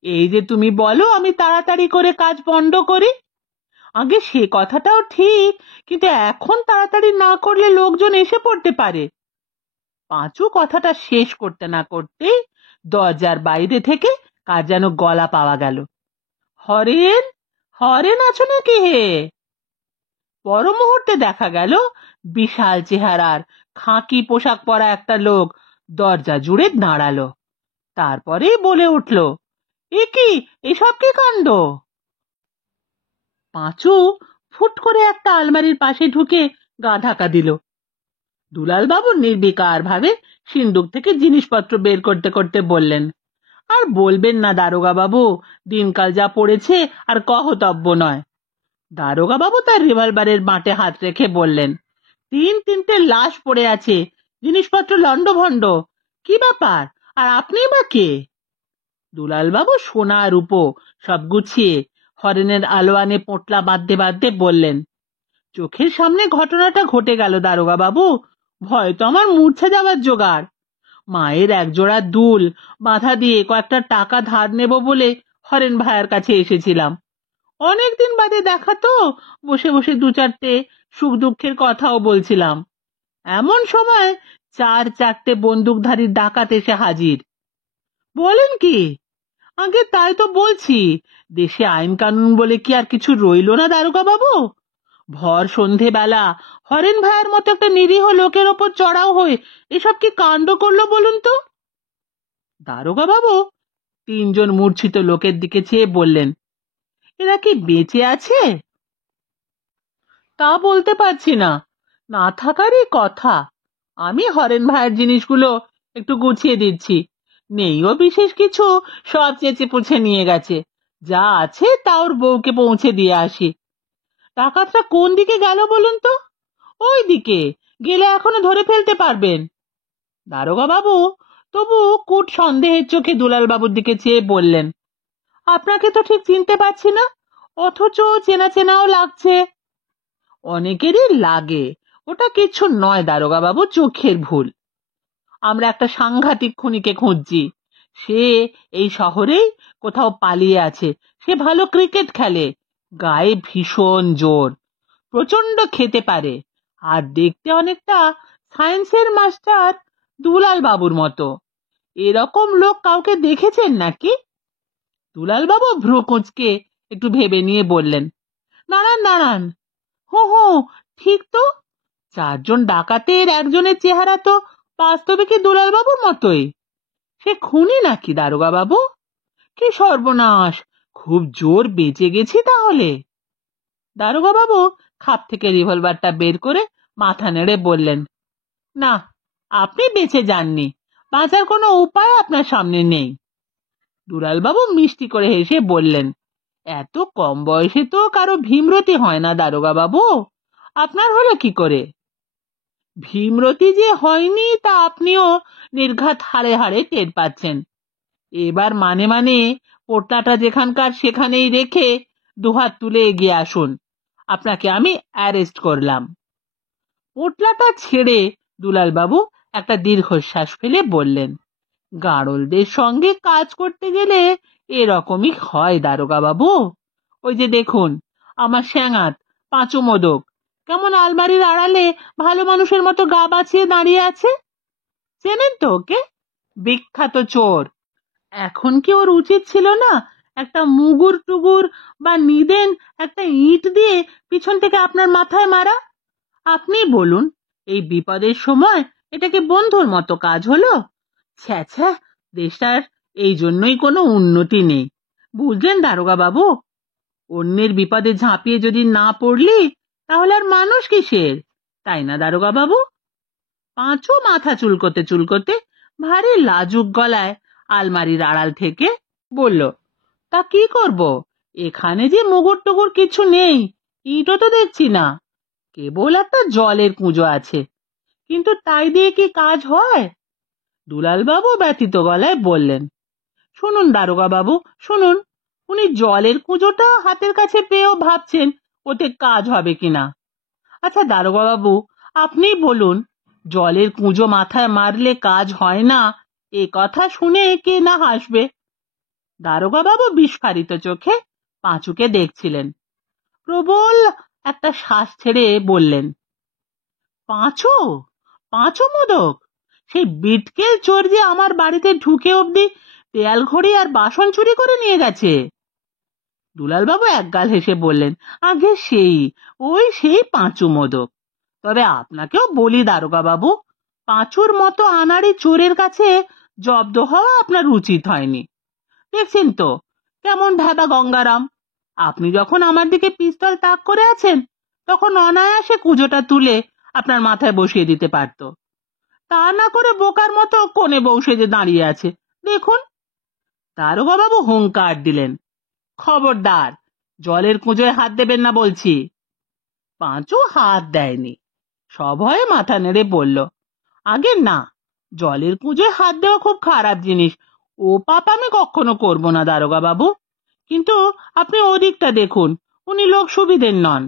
এই যে তুমি বলো আমি তাড়াতাড়ি করে কাজ বন্ধ করি, আগে সে কথাটাও ঠিক, কিন্তু এখন তাড়াতাড়ি না করলে লোকজন এসে পড়তে পারে। পাঁচু কথাটা শেষ করতে না করতেই দরজার বাইরে থেকে কার যেন গলা পাওয়া গেল, হরেন, হরেন আছো নাকি হে? পর মুহূর্তে দেখা গেল বিশাল চেহারার খাকি পোশাক পরা একটা লোক দরজা জুড়ে দাঁড়ালো। তারপরেই বলে উঠল, এ কি, এসব কি কাণ্ড? পাঁচু ফুট করে একটা আলমারির পাশে ঢুকে গা ঢাকা দিল। দুলাল বাবু নির্বিকার ভাবে সিন্দুক থেকে জিনিসপত্র বের করতে করতে বললেন, আর বলবেন না দারোগা বাবু, দিনকাল যা পড়েছে আর কহতব্য নয়। দারোগা বাবু তার রিভলভারের বাঁটে হাত রেখে বললেন, 3-3টে লাশ পড়ে আছে, জিনিসপত্র লন্ডভন্ড, কি ব্যাপার, আর আপনি বা কে? দুলাল বাবু সোনা রূপো সব গুছিয়ে হরেনের আলোয়ানে পোঁটলা বাঁধতে বাঁধতে বললেন, চোখের সামনে ঘটনাটা ঘটে গেল দারোগা বাবু, ভয় তো আমার মূর্ছা যাওয়ার জোগাড়। মায়ের একজোড়া দুল বাঁধা দিয়ে কয়েকটা টাকা ধার নেব বলে হরেন ভাইয়ের কাছে এসেছিলাম। অনেকদিন বাদে দেখা তো, বসে বসে 2-4টে সুখ দুঃখের কথাও বলছিলাম। এমন সময় 4-4টে বন্দুকধারী ডাকাত এসে হাজির। বলেন কি? আগে তাই তো বলছি, দেশে আইন কানুন বলে কি আর কিছু রইল না দারোগা বাবু? ভর সন্ধেবেলা হরেন ভাইয়ের মতো একটা নিরীহ লোকের ওপর চড়াও হয়ে এসব কি কাণ্ড করলো বলুন তো? দারোগা বাবু 3জন মূর্ছিত লোকের দিকে চেয়ে বললেন, এরা কি বেঁচে আছে? তা বলতে পারছি না, না থাকারই কথা। আমি হরেন ভাইয়ের জিনিসগুলো একটু গুছিয়ে দিচ্ছি, নেইও বিশেষ কিছু, সব চেঁচে পুছে নিয়ে গেছে, যা আছে তা ওর বউকে পৌঁছে দিয়ে আসি। ডাকাতরা কোন দিকে গেল বলুন তো? ওই দিকে গেলে এখনো ধরে ফেলতে পারবেন। দারোগা বাবু তবু কূট সন্দেহের চোখে দুলাল বাবুর দিকে চেয়ে বললেন, আপনাকে তো ঠিক চিনতে পারছি না, অথচ চেনা চেনাও লাগছে। অনেকেরই লাগে, ওটা কিছু নয় দারোগা বাবু, চোখের ভুল। আমরা একটা সাংঘাতিক খুনিকে খুঁজছি। সে এই শহরেই কোথাও পালিয়ে আছে। সে ভালো ক্রিকেট খেলে, গায়ে ভীষণ জোর, প্রচন্ড খেতে পারে, আর দেখতে অনেকটা সায়েন্সের মাস্টার দুলাল বাবুর মতো। এরকম লোক কাউকে দেখেছেন নাকি? দুলাল বাবু ভ্রু কুঁচকে একটু ভেবে নিয়ে বললেন, দাঁড়ান দাঁড়ান, হো হো, ঠিক তো, 4জন ডাকাতের একজনের চেহারা তো বাস্তবে কি দুলাল বাবুর মতোই। সে খুনি নাকি দারোগা বাবু? কি সর্বনাশ, খুব জোর বেঁচে গেছি তাহলে। দারোগা বাবু খাপ থেকে রিভলভারটা বের করে মাথা নেড়ে বললেন, না, আপনি বেঁচে যাননি, বাঁচার কোনো উপায় আপনার সামনে নেই। দুলাল বাবু মিষ্টি করে হেসে বললেন, এত কম বয়সে তো কারো ভীমরতি হয় না দারোগা বাবু, আপনার হলো কি করে? ভীমরতি যে হয়নি তা আপনিও নির্ঘাত হাড়ে হাড়ে টের পাচ্ছেন। এবার মানে মানে পোটলাটা যেখানকার সেখানেই রেখে দুহাত তুলে এগিয়ে আসুন, আপনাকে আমি অ্যারেস্ট করলাম। পোটলাটা ছেড়ে দুলালবাবু একটা দীর্ঘশ্বাস ফেলে বললেন, গাড়লদের সঙ্গে কাজ করতে গেলে এরকমই হয় দারোগা বাবু। ওই যে দেখুন আমার স্যাঙাত পাঁচু মোদক কেমন আলমারির আড়ালে ভালো মানুষের মতো গা বাঁচিয়ে দাঁড়িয়ে আছে। চেনেন তো ওকে? বিখ্যাত চোর। এখন কি ওর উচিত ছিল না একটা মুগুর টুগুর বা নিদেন একটা ইট দিয়ে পিছন থেকে আপনার মাথায় মারা? আপনি বলুন, এই বিপদের সময় এটাকে বন্ধুর মতো কাজ হলো? ছ্যা ছ্যা, দেশটার এই জন্যই কোনো উন্নতি নেই, বুঝলেন দারোগা বাবু? অন্যের বিপদে ঝাঁপিয়ে যদি না পড়লি তাহলে আর মানুষ কিসের, তাই না দারোগা বাবু? পাঁচু মাথা চুলকোতে চুলকোতে ভারী লাজুক গলায় আলমারির আড়াল থেকে বলল, তা কি করব, এখানে যে মুগুর টুগুর কিছু নেই, ইটও তো দেখছি না, কেবল একটা জলের কুঁজো আছে, কিন্তু তাই দিয়ে কি কাজ হয়? দুলালবাবু ব্যথিত গলায় বললেন, শুনুন দারোগা বাবু শুনুন, উনি জলের কুঁজোটা হাতের কাছে পেয়েও ভাবছেন ওতে কাজ হবে কিনা। আচ্ছা দারোগা বাবু, আপনিই বলুন, জলের কুঁজো মাথায় মারলে কাজ হয় না, এ কথা শুনে কে না হাসবে? দারোগা বাবু বিস্ফারিত চোখে পাঁচুকে দেখছিলেন। প্রবল একটা শ্বাস ছেড়ে বললেন, পাঁচু? পাঁচু মোদক? সেই বিটকেল চোর যে আমার বাড়িতে ঢুকে অবধি তেল ঘড়ি আর বাসন চুরি করে নিয়ে গেছে? দুলালবাবু একগাল হেসে বললেন, আগে সেই পাঁচু মোদক। তবে আপনাকেও বলি দারোগা বাবু, পাঁচুর মতো আনাড়ি চোরের কাছে জব্দ হওয়া আপনার উচিত হয়নি। দেখছেন তো কেমন ভেবা গঙ্গারাম, আপনি যখন আমার দিকে পিস্তল তাক করে আছেন তখন অনায়াসে কুঁজোটা তুলে আপনার মাথায় বসিয়ে দিতে পারতো, তা না করে বোকার মতো কোণে বসে যে দাঁড়িয়ে আছে দেখুন। দারোগা বাবু হুঙ্কার দিলেন, খবরদার, জলের কুঁজোয় হাত দেবেন না বলছি। পাঁচু হাত দেয়নি, সভয়ে মাথা নেড়ে বলল, আগে না, জলের কুঁজোয় হাত দেওয়া খুব খারাপ জিনিস, ও পাপ আমি কখনো করব না দারোগা বাবু। কিন্তু আপনি ওদিকটা দেখুন, উনি লোক সুবিধের নন।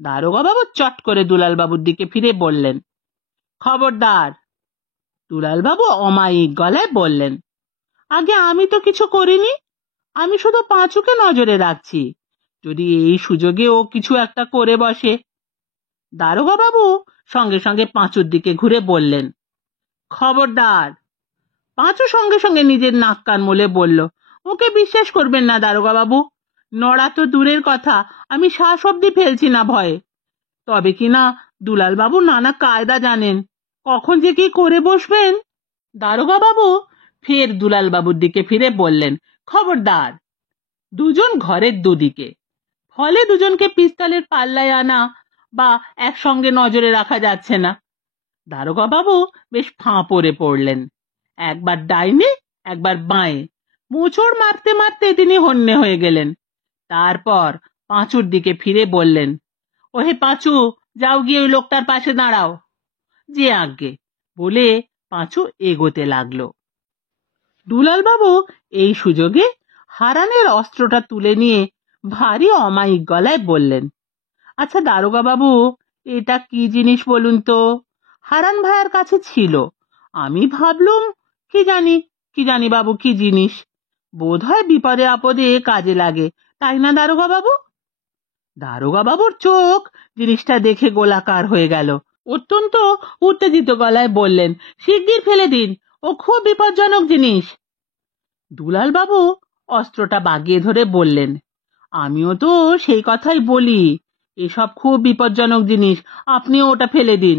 দারোগা বাবু চট করে দুলাল বাবুর দিকে ফিরে বললেন, খবরদার। দুলাল বাবু অমায়িক গলায় বললেন, আগে আমি তো কিছু করিনি, আমি শুধু পাঁচুকে নজরে রাখছি, যদি এই সুযোগে ও কিছু একটা করে বসে। দারোগা বাবু সঙ্গে সঙ্গে পাঁচুর দিকে ঘুরে বললেন, খবরদার। পাঁচু সঙ্গে সঙ্গে নিজের নাক কান মলে বলল, ওকে বিশ্বাস করবেন না দারোগা বাবু, নড়া তো দূরের কথা, আমি শ্বাস অব্দি ফেলছি না ভয়ে। তবে কিনা দুলাল বাবু নানা কায়দা জানেন, কখন যে কি করে বসবেন। দারোগা বাবু ফের দুলাল বাবুর দিকে ফিরে বললেন, খবরদার। দুজন ঘরের দুদিকে, ফলে দুজনকে পিস্তলের পাল্লায় আনা বা একসঙ্গে নজরে রাখা যাচ্ছে না। দারোগা বাবু বেশ ফাঁপড়ে পড়লেন, একবার ডাইনে একবার বাঁয়ে মোচড় মারতে মারতে তিনি হন্যে হয়ে গেলেন। তারপর পাঁচুর দিকে ফিরে বললেন, ওহে পাঁচু, যাও গিয়ে ওই লোকটার পাশে দাঁড়াও। যে আজ্ঞে বলে পাঁচু এগোতে লাগলো। দুলাল বাবু এই সুযোগে হারানের অস্ত্রটা তুলে নিয়ে ভারী অমায়িক গলায় বললেন, আচ্ছা দারোগা বাবু, এটা কি জিনিস বলুন তো? হারান ভাইয়ের কাছে ছিল, আমি ভাবলুম কি জানি বাবু কি জিনিস, বোধ হয় বিপদে আপদে কাজে লাগে, তাই না দারোগা বাবু? দারোগা বাবুর চোখ জিনিসটা দেখে গোলাকার হয়ে গেল, অত্যন্ত উত্তেজিত গলায় বললেন, শিগগির ফেলে দিন, ও খুব বিপজ্জনক জিনিস। দুলাল বাবু অস্ত্রটা বাগিয়ে ধরে বললেন, আমিও তো সেই কথাই বলি, এসব খুব বিপজ্জনক জিনিস, আপনিও ওটা ফেলে দিন।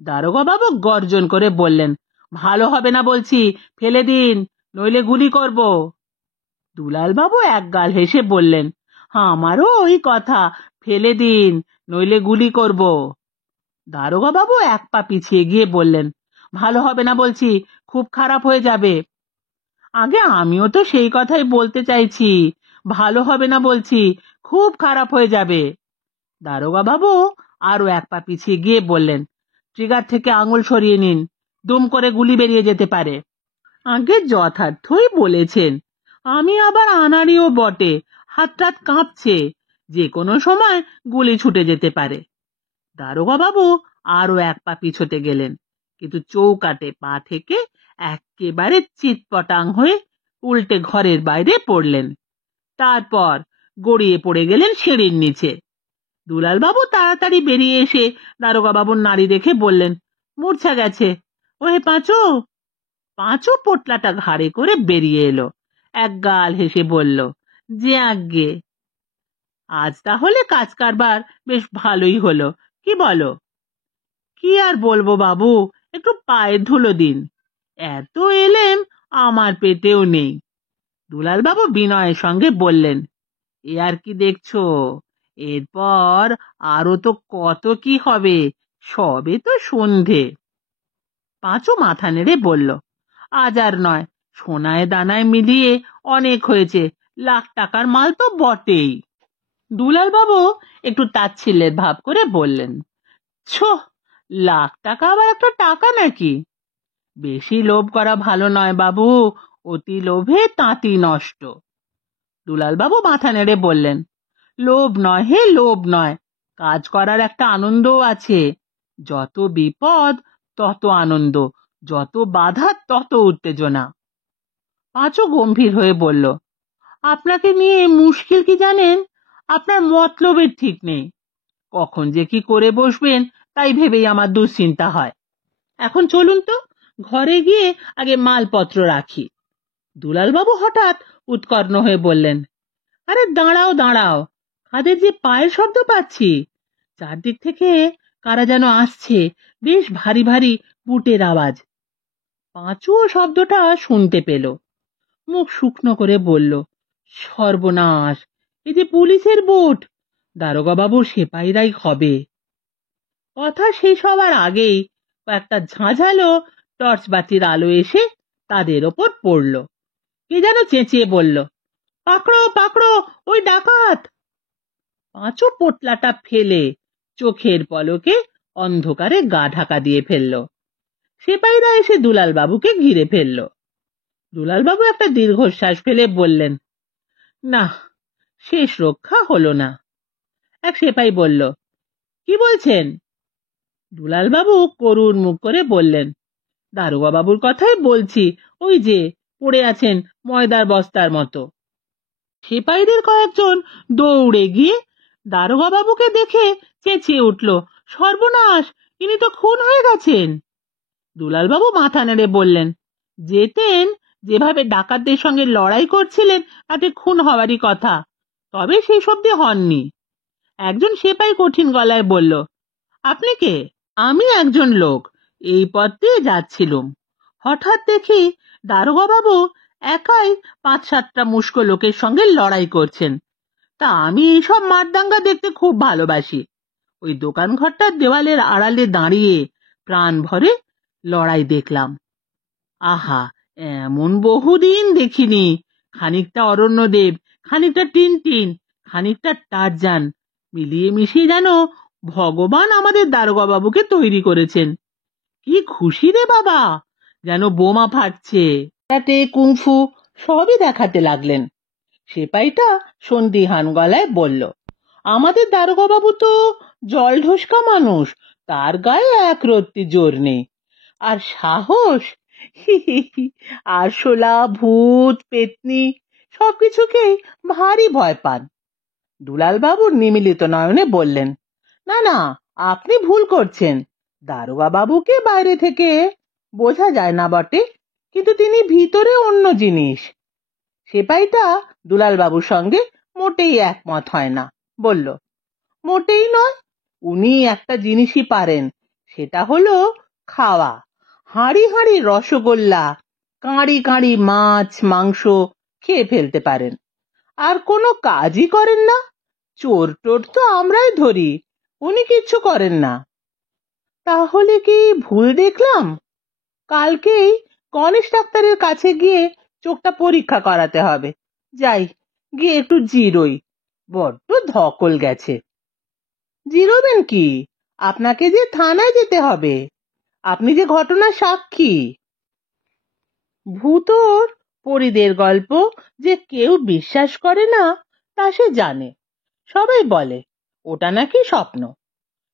দারোগা বাবু গর্জন করে বললেন, ভালো হবে না বলছি, ফেলে দিন, নইলে গুলি করব। দুলাল বাবু একগাল হেসে বললেন, আমারও ওই কথা, ফেলে দিন, নইলে গুলি করব। দারোগা বাবু এক পা পিছিয়ে গিয়ে বললেন, ভালো হবে না বলছি, খুব খারাপ হয়ে যাবে। আগে আমিও তো সেই কথাই বলতে চাইছি, ভালো হবে না বলছি, খুব খারাপ হয়ে যাবে। দারোগা বাবু আরো এক পা পিছিয়ে গিয়ে বললেন, ট্রিগার থেকে আঙুল সরিয়ে নিন, দুম করে গুলি বেরিয়ে যেতে পারে। আগে যথার্থই বলেছেন, আমি আবার আনাড়িও বটে, হাত টাত কাঁপছে, যে কোনো সময় গুলি ছুটে যেতে পারে। দারোগা বাবু আরো এক পা পিছোতে গেলেন, কিন্তু চৌকাটে পা থেকে একেবারে চিৎপটাং হয়ে উল্টে ঘরের বাইরে পড়লেন। তারপর গড়িয়ে পড়ে গেলেন সিঁড়ির নিচে। দুলাল বাবু তাড়াতাড়ি বেরিয়ে এসে দারোগা বাবুর নাড়ি দেখে বললেন, মূর্ছা গেছে। ওহে পাঁচু। পাঁচু পোটলাটা ঘাড়ে করে বেরিয়ে এলো, একগাল হেসে বলল, যে আজ্ঞে। আজ তাহলে কাজ কারবার বেশ ভালোই হলো, কি বলো? কি আর বলবো বাবু, একটু পায়ের ধুলো দিন, এত এলেম আমার পেটেও নেই। দুলাল বাবু বিনয়ের সঙ্গে বললেন, এ আর কি দেখছো, এরপর আরো তো কত কি হবে, সবে তো সন্ধে। পাঁচু মাথা নেড়ে বলল, আজ আর নয়, সোনায় দানায় মিলিয়ে অনেক হয়েছে, লাখ টাকার মাল তো বটেই। দুলাল বাবু একটু তাচ্ছিল্যের ভাব করে বললেন, ছো, লাখ টাকা আবার একটা টাকা নাকি? বেশি লোভ করা ভালো নয় বাবু, অতি লোভে তাঁতি নষ্ট। দুলাল বাবু মাথা নেড়ে বললেন, লোভ নয় হে, লোভ নয়, কাজ করার একটা আনন্দও আছে। যত বিপদ তত আনন্দ, যত বাধা তত উত্তেজনা। পাঁচু গম্ভীর হয়ে বলল, আপনাকে নিয়ে মুশকিল কি জানেন, আপনার মতলবের ঠিক নেই, কখন যে কি করে বসবেন তাই ভেবেই আমার দুশ্চিন্তা হয়। এখন চলুন তো, ঘরে গিয়ে আগে মালপত্র রাখি। দুলাল বাবু হঠাৎ উৎকর্ণ হয়ে বললেন, আরে দাঁড়াও দাঁড়াও, কাদের যে পায়ের শব্দ পাচ্ছি, চারদিক থেকে কারা যেন আসছে, বেশ ভারী ভারী বুটের আওয়াজ। পাঁচুও শব্দটা শুনতে পেল, মুখ শুকনো করে বলল, সর্বনাশ, এ যে পুলিশের বুট, দারোগা বাবুর সেপাইরাই হবে। কথা শেষ হওয়ার আগেই একটা ঝাঁঝালো টর্চ বাতির আলো এসে তাদের ওপর পড়ল। কে যেন চেঁচিয়ে বলল, পাকড়ো পাকড়ো, ওই ডাকাত। পাঁচু পোটলাটা ফেলে চোখের পলকে অন্ধকারে গা ঢাকা দিয়ে ফেলল। সেপাইরা এসে দুলাল বাবুকে ঘিরে ফেলল। দুলাল বাবু একটা দীর্ঘশ্বাস ফেলে বললেন, না, শেষ রক্ষা হলো না। এক সেপাই বলল, কি বলছেন? দুলাল বাবু করুণ মুখ করে বললেন, দারোগা বাবুর কথাই বলছি, ওই যে পড়ে আছেন ময়দার বস্তার মতো। সেপাইদের কয়েকজন দৌড়ে গিয়ে দারোগা বাবুকে দেখে চেঁচিয়ে উঠল, সর্বনাশ, ইনি তো খুন হয়ে গেছেন। দুলাল বাবু মাথা নেড়ে বললেন, যেতেন, যেভাবে ডাকাতদের সঙ্গে লড়াই করছিলেন তাতে খুন হওয়ারই কথা, তবে সেই অবধি হননি। একজন সেপাই কঠিন গলায় বলল, আপনি কে? আমি একজন লোক, এই পথ দিয়ে যাচ্ছিলুম, হঠাৎ দেখি দারোগা বাবু একাই 5-7টা মুষ্ক লোকের সঙ্গে লড়াই করছেন। তা আমি এইসব মারদাঙ্গা দেখতে খুব ভালোবাসি। ওই দোকান ঘরটার দেওয়ালের আড়ালে দাঁড়িয়ে প্রাণ ভরে লড়াই দেখলাম। আহা, এমন বহুদিন দেখিনি। খানিকটা অরণ্যদেব, খানিকটা টিনটিন, খানিকটা টারজান, মিলিয়ে মিশিয়ে যেন ভগবান আমাদের দারোগা বাবুকে তৈরি করেছেন। কি খুশি রে বাবা, যেন বোমা ফাটছে। ক্যারাটে, কুংফু সবই দেখাতে লাগলেন। সেপাইটা সন্দিহান গলায় বলল, আমাদের দারোগা বাবু তো জল ঢোসকা মানুষ, তার গায়ে এক রত্তি জোর নেই, আর সাহস, আরশোলা, ভূত, পেতনি সবকিছুকেই ভারী ভয় পান। দুলাল বাবু নিমিলিত নয়নে বললেন, না না, আপনি ভুল করছেন, দারোগা বাবুকে বাইরে থেকে বোঝা যায় না বটে, কিন্তু তিনি ভিতরে অন্য জিনিস। সেপাইটা দুলাল বাবুর সঙ্গে মোটেই একমত হয় না, বলল, মোটেই নয়, উনি একটা জিনিসই পারেন, সেটা হলো খাওয়া। হাঁড়ি হাঁড়ি রসগোল্লা, কাঁড়ি কাঁড়ি মাছ মাংস খেয়ে ফেলতে পারেন, আর কোনো কাজই করেন না। চোর টোর তো আমরাই ধরি, উনি কিচ্ছু করেন না। তাহলে কি ভুল দেখলাম? কালকেই গণেশ ডাক্তারের কাছে গিয়ে চোখটা পরীক্ষা করাতে হবে। যাই, গিয়ে একটু জিরোই, বড্ড ধকল গেছে। জিরোবেন কি, আপনাকে যে থানায় যেতে হবে, আপনি যে ঘটনার সাক্ষী। ভূতর পরীদের গল্প যে কেউ বিশ্বাস করে না তা সে জানে। সবাই বলে ওটা নাকি স্বপ্ন,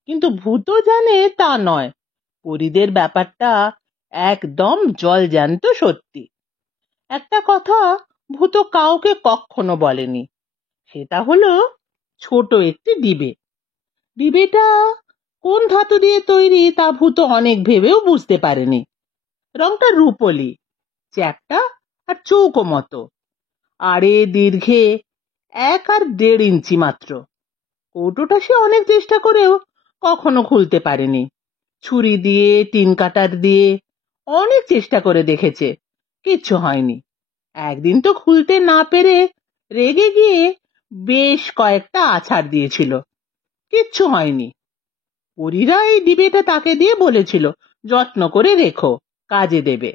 কিন্তু ভূত জানে তা নয়। পরীদের ব্যাপারটা একদম জলজ্যান্ত সত্যি। একটা কথা ভূত কাউকে কখনো বলেনি, সেটা হলো ছোট একটি ডিবে। ডিবেটা কোন ধাতু দিয়ে তৈরি তা ভূত অনেক ভেবেও বুঝতে পারেনি। রংটা রূপলি, চ্যাপ্টা আর চৌকো মতো, আড়ে দীর্ঘে 1 আর 1.5 ইঞ্চি মাত্র। কৌটোটা সে অনেক চেষ্টা করেও কখনো খুলতে পারেনি। ছুরি দিয়ে, টিন কাটার দিয়ে অনেক চেষ্টা করে দেখেছে, কিচ্ছু হয়নি। একদিন তো খুলতে না পেরে রেগে গিয়ে বেশ কয়েকটা আছাড় দিয়েছিল, কিচ্ছু হয়নি। পরীরা এই ডিবেটা তাকে দিয়ে বলেছিল যত্ন করে রেখো, কাজে দেবে।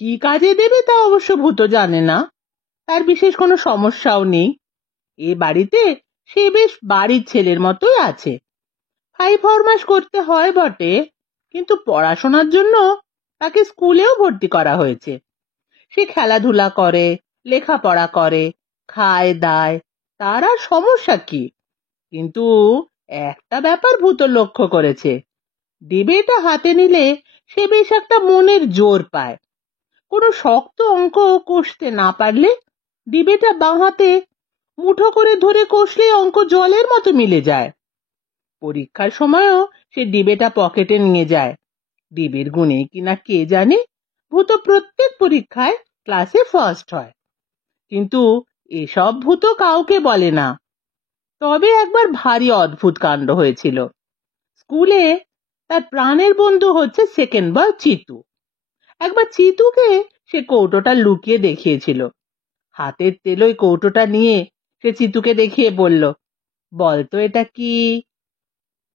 কি কাজে দেবে তা অবশ্য ভূত জানে না, তার বিশেষ কোনো সমস্যাও নেই। এ বাড়িতে সে বেশ বাড়ির ছেলের মতোই আছে। 5 ফরমাস করতে হয় বটে, কিন্তু পড়াশোনার জন্য তাকে স্কুলেও ভর্তি করা হয়েছে। সে খেলাধুলা করে, লেখাপড়া করে, খায় দায়, তার আর সমস্যা কি? কিন্তু একটা ব্যাপার ভূত লক্ষ্য করেছে, ডিবেটা হাতে নিলে সে বেশ একটা মনের জোর পায়। কোনো শক্ত অঙ্ক কষতে না পারলে ডিবেটা বাঁ হাতে মুঠো করে ধরে কষলে অঙ্ক জলের মতো মিলে যায়। পরীক্ষার সময়ও সে ডিবেটা পকেটে নিয়ে যায়। ডিবের গুণে কিনা কে জানে ভূত প্রত্যেক পরীক্ষায় ক্লাসে ফার্স্ট হয়। কিন্তু এসব ভূত কাউকে বলে না। তবে একবার ভারী অদ্ভুত কাণ্ড হয়েছিল। স্কুলে তার প্রাণের বন্ধু হচ্ছে সেকেন্ড বয় চিতু। একবার চিতুকে সে কৌটোটা লুকিয়ে দেখিয়েছিল। হাতের তেলোয় কৌটোটা নিয়ে সে চিতুকে দেখিয়ে বলল, বলতো এটা কি?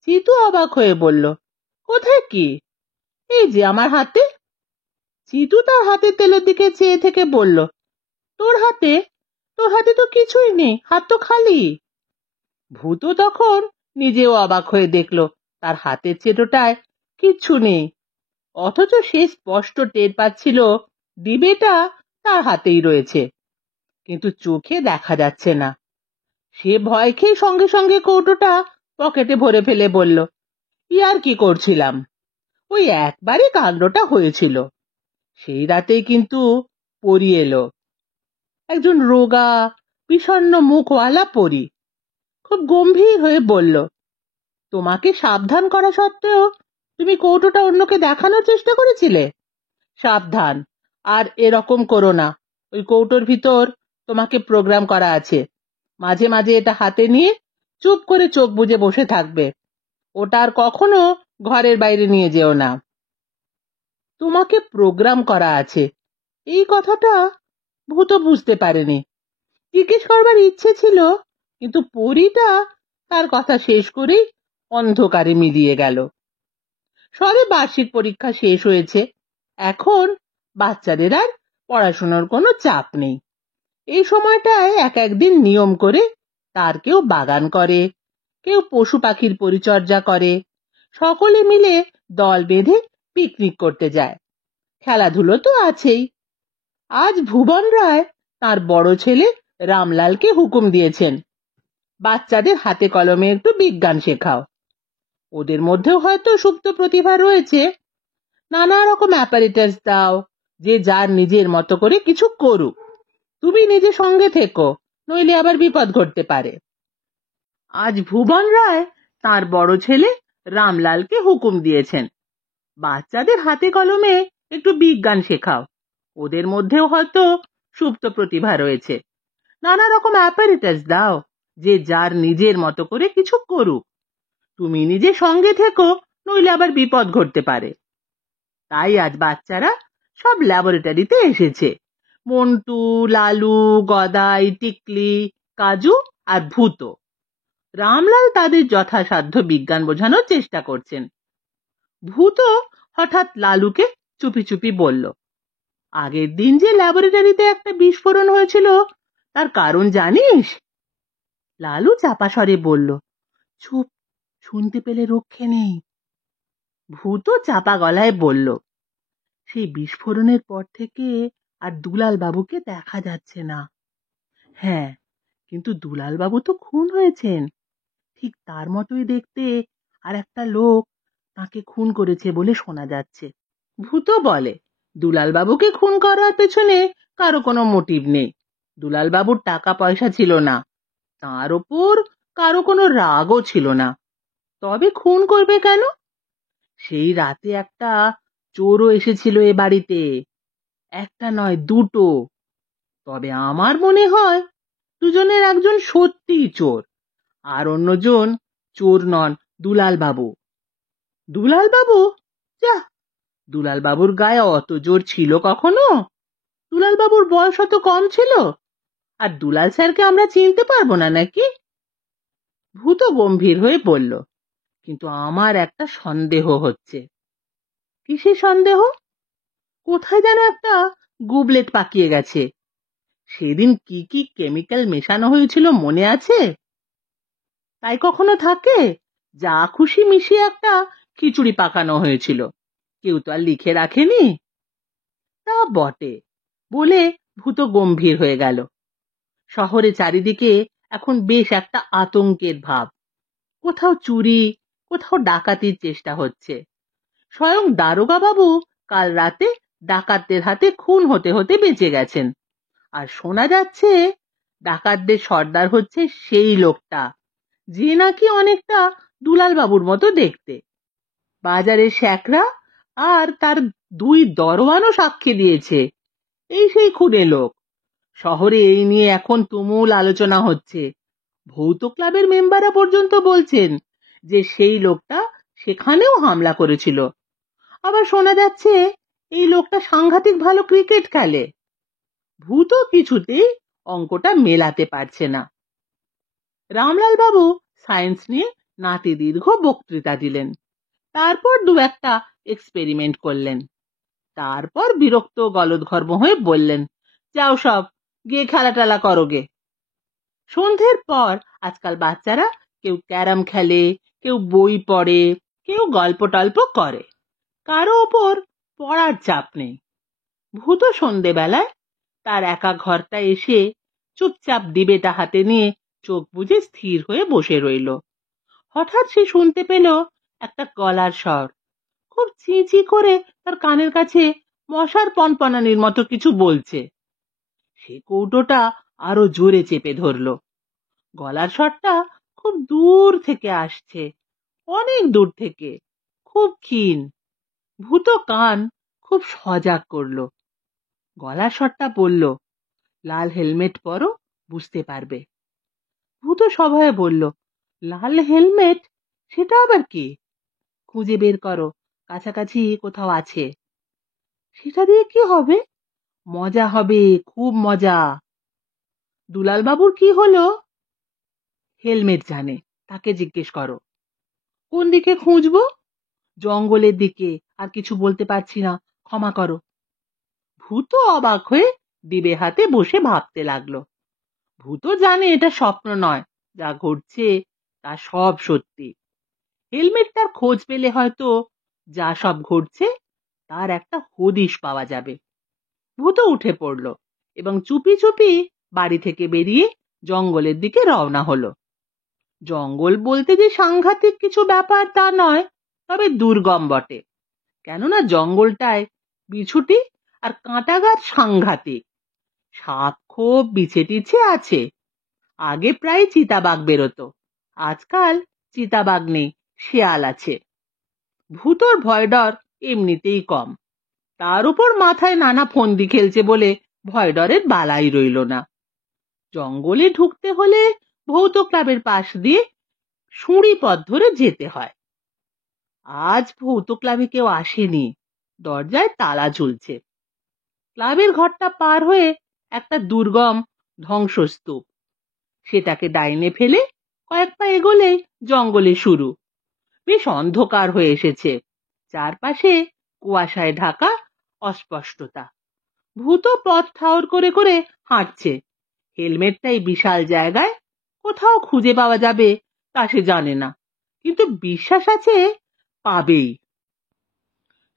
চিতু অবাক হয়ে বলল, কোথায় কি? এই যে আমার হাতে। চিতু তার হাতের তেলের দিকে চেয়ে থেকে বলল, তোর হাতে? তোর হাতে তো কিছুই নেই, হাত তো খালি। ভূত তখন নিজেও অবাক হয়ে দেখলো তার হাতের চেটোটায় কিচ্ছু নেই, অথচ সে স্পষ্ট টের পাচ্ছিল ডিবেটা তার হাতেই রয়েছে, কিন্তু চোখে দেখা যাচ্ছে না। সে ভয় খেয়ে সঙ্গে সঙ্গে কৌটোটা পকেটে ভরে ফেলে বলল, ইয়ার কি করছিলাম, ওই একবারই কাণ্ডটা হয়েছিল। সেই রাতেই কিন্তু পরী এলো, একজন রোগা বিষণ্ণ মুখওয়ালা পরী। খুব গম্ভীর হয়ে বলল, তোমাকে সাবধান করা সত্ত্বেও তুমি কৌটোটা অন্যকে দেখানোর চেষ্টা করেছিলে। সাবধান, আর এরকম করো না। ওই কৌটোর ভিতর তোমাকে প্রোগ্রাম করা আছে। মাঝে মাঝে এটা হাতে নিয়ে চুপ করে চোখ বুজে বসে থাকবে। ওটা আর কখনো ঘরের বাইরে নিয়ে যেও না। তোমাকে প্রোগ্রাম করা আছে, এই কথাটা ভূত বুঝতে পারেনি। জিজ্ঞেস করবার ইচ্ছে ছিল, কিন্তু পরীটা তার কথা শেষ করেই অন্ধকারে মিলিয়ে গেল। সবে বার্ষিক পরীক্ষা শেষ হয়েছে, এখন বাচ্চাদের আর পড়াশোনার কোনো চাপ নেই। এই সময়টায় এক একদিন নিয়ম করে তার কেউ বাগান করে, কেউ পশু পাখির পরিচর্যা করে, সকলে মিলে দল বেঁধে পিকনিক করতে যায়। খেলাধুলো তো আছেই। আজ ভুবন রায় তার বড় ছেলে রামলালকে হুকুম দিয়েছেন, বাচ্চাদের হাতে কলমে একটু বিজ্ঞান শেখাও। ওদের মধ্যেও হয়তো সুপ্ত প্রতিভা রয়েছে, নানা রকম অ্যাপারেটাস দাও, যে যার নিজের মতো করে কিছু করুক। তুমি নিজে সঙ্গে থেকো, নইলে আবার বিপদ ঘটতে পারে। আজ ভুবন রায় তার বড় ছেলে রামলালকে হুকুম দিয়েছেন, বাচ্চাদের হাতে কলমে একটু বিজ্ঞান শেখাও। ওদের মধ্যেও হয়তো সুপ্ত প্রতিভা রয়েছে, নানা রকম অ্যাপারেটাস দাও, যে যার নিজের মতো করে কিছু করুক। তুমি নিজে সঙ্গে থেকো, নইলে আবার বিপদ ঘটতে পারে। তাই আজ বাচ্চারা সব ল্যাবরেটরিতে এসেছে। মন্টু, লালু, গদাই, টিকলি, কাজু আর ভূত। রামলাল তাদের যথাসাধ্য বিজ্ঞান বোঝানোর চেষ্টা করছেন। ভূত হঠাৎ লালুকে চুপি চুপি বলল, আগের দিন যে ল্যাবরেটরিতে একটা বিস্ফোরণ হয়েছিল, তার কারণ জানিস? লালু চাপা স্বরে বলল, চুপ শুনতে পেলে রক্ষে নেই। ভূত চাপা গলায় বলল, সেই বিস্ফোরণের পর থেকে আর দুলাল বাবুকে দেখা যাচ্ছে না। হ্যাঁ, কিন্তু দুলাল বাবু তো খুন হয়েছেন, ঠিক তার মতোই দেখতে আর একটা লোক তাকে খুন করেছে বলে শোনা যাচ্ছে। ভূত বলে, দুলাল বাবুকে খুন করার পেছনে কারো কোনো মোটিভ নেই। দুলাল বাবুর টাকা পয়সা ছিল না, তার ওপর কারো কোনো রাগও ছিল না, তবে খুন করবে কেন? সেই রাতে একটা চোরও এসেছিল এ বাড়িতে, একটা নয় দুটো। তবে আমার মনে হয় দুজনের একজন সত্যিই চোর, আর অন্যজন চোর নন, দুলাল বাবু। দুলাল বাবু? যা, দুলাল বাবুর গায়ে অত জোর ছিল কখনো? দুলাল বাবুর বয়স অত কম ছিল, আর দুলাল স্যারকে আমরা চিনতে পারবো না নাকি? ভূত গম্ভীর হয়ে বলল, কিন্তু আমার একটা সন্দেহ হচ্ছে। কিসের সন্দেহ? কোথায় যেন একটা গুবলেট পাকিয়ে গেছে। সেদিন কি কি কেমিক্যাল মেশানো হয়েছিল মনে আছে? তাই কখনো থাকে? যা খুশি মিশিয়ে একটা খিচুড়ি পাকানো হয়েছিল, কেউ তো আর লিখে রাখেনি। তা বটে, বলে ভূত গম্ভীর হয়ে গেল। শহরে চারিদিকে এখন বেশ একটা আতঙ্কের ভাব। কোথাও চুরি, কোথাও ডাকাতির চেষ্টা হচ্ছে। স্বয়ং দারোগা বাবু কাল রাতে ডাকাতদের হাতে খুন হতে হতে বেঁচে গেছেন। আর শোনা যাচ্ছে ডাকাতদের সর্দার হচ্ছে সেই লোকটা, যে নাকি অনেকটা দুলাল বাবুর মতো দেখতে। বাজারের শ্যাকরা আর তার দুই দরওয়ানও সাক্ষী দিয়েছে এই সেই খুনে লোক। শহরে এই নিয়ে এখন তুমুল আলোচনা হচ্ছে। ভৌত ক্লাবের মেম্বাররা পর্যন্ত বলছেন যে সেই লোকটা সেখানেও হামলা করেছিল। আবার শোনা যাচ্ছে এই লোকটা সাংঘাতিক ভালো ক্রিকেট খেলে। ভূত কিছুতেই অঙ্কটা মেলাতে পারছে না। রামলাল বাবু সায়েন্স নিয়ে নাতি দীর্ঘ বক্তৃতা দিলেন, তারপর দু একটা এক্সপেরিমেন্ট করলেন। তারপর বিরক্ত গলদঘর্ম হয়ে বললেন, যাও সব গিয়ে খেলা টেলা করো গে। সন্ধ্যের পর আজকাল বাচ্চারা কেউ ক্যারাম খেলে, কেউ বই পড়ে, কেউ গল্প টল্প করে, কারো ওপর পড়ার চাপ নেই। ভূত সন্ধ্যেবেলায় তার একা ঘরটা এসে চুপচাপ ডিবেটা হাতে নিয়ে চোখ বুজে স্থির হয়ে বসে রইল। হঠাৎ সে শুনতে পেল একটা গলার স্বর, খুব চিঁচি করে তার কানের কাছে মশার পনপনানির মতো কিছু বলছে। সে কৌটোটা আরো জোরে চেপে ধরল। গলার স্বরটা খুব দূর থেকে আসছে, অনেক দূর থেকে, খুব ক্ষীণ। ভূত কান খুব সজাগ করলো। গলার স্বরটা বলল, লাল হেলমেট পরো, বুঝতে পারবে। ভূত সভয়ে বলল, লাল হেলমেট? সেটা আবার কি? খুঁজে বের করো, কাছাকাছি কোথাও আছে। সেটা দিয়ে কি হবে? মজা হবে, খুব মজা। দুলাল বাবুর কি হলো? হেলমেট জানে, তাকে জিজ্ঞেস করো। কোন দিকে খুঁজবো? জঙ্গলের দিকে, আর কিছু বলতে পারছি না, ক্ষমা করো। ভূত অবাক হয়ে ডিবে হাতে বসে ভাবতে লাগলো। ভূত জানে এটা স্বপ্ন নয়, যা ঘটছে তা সব সত্যি। হেলমেটটার খোঁজ পেলে হয়তো যা সব ঘটছে তার একটা হদিশ পাওয়া যাবে। ভূত উঠে পড়ল এবং চুপি চুপি বাড়ি থেকে বেরিয়ে জঙ্গলের দিকে রওনা হলো। জঙ্গল বলতে যে সাংঘাতিক কিছু ব্যাপার তা নয়, তবে দুর্গম বটে। কেননা জঙ্গলটায় বিছুটি আর কাঁটাগাছ সাংঘাতিক। সাপ খোপ বিছে টিছে আছে। আগে প্রায় চিতাবাঘ বেরোতো, আজকাল চিতাবাঘ নেই, শেয়াল আছে। ভূতর ভয় ডর এমনিতেই কম, তার উপর মাথায় নানা ফন্দি খেলছে বলে ভয় ডরের বালাই রইল না। জঙ্গলে ঢুকতে হলে ভৌত ক্লাবের পাশ দিয়ে সুঁড়ি পথ ধরে যেতে হয়। আজ ভৌত ক্লাবে কেউ আসেনি, দরজায় তালা ঝুলছে। ক্লাবের ঘরটা পার হয়ে একটা দুর্গম ধ্বংসস্তূপ, সেটাকে ডাইনে ফেলে কয়েক পা এগোলেই জঙ্গলে শুরু। বেশ অন্ধকার হয়ে এসেছে, চারপাশে কুয়াশায় ঢাকা অস্পষ্টতা। ভূত পথ ঠাউর করে করে হাঁটছে। হেলমেটটাই বিশাল জায়গায় কোথাও খুঁজে পাওয়া যাবে তা সে জানে না, কিন্তু বিশ্বাস আছে পাবেই।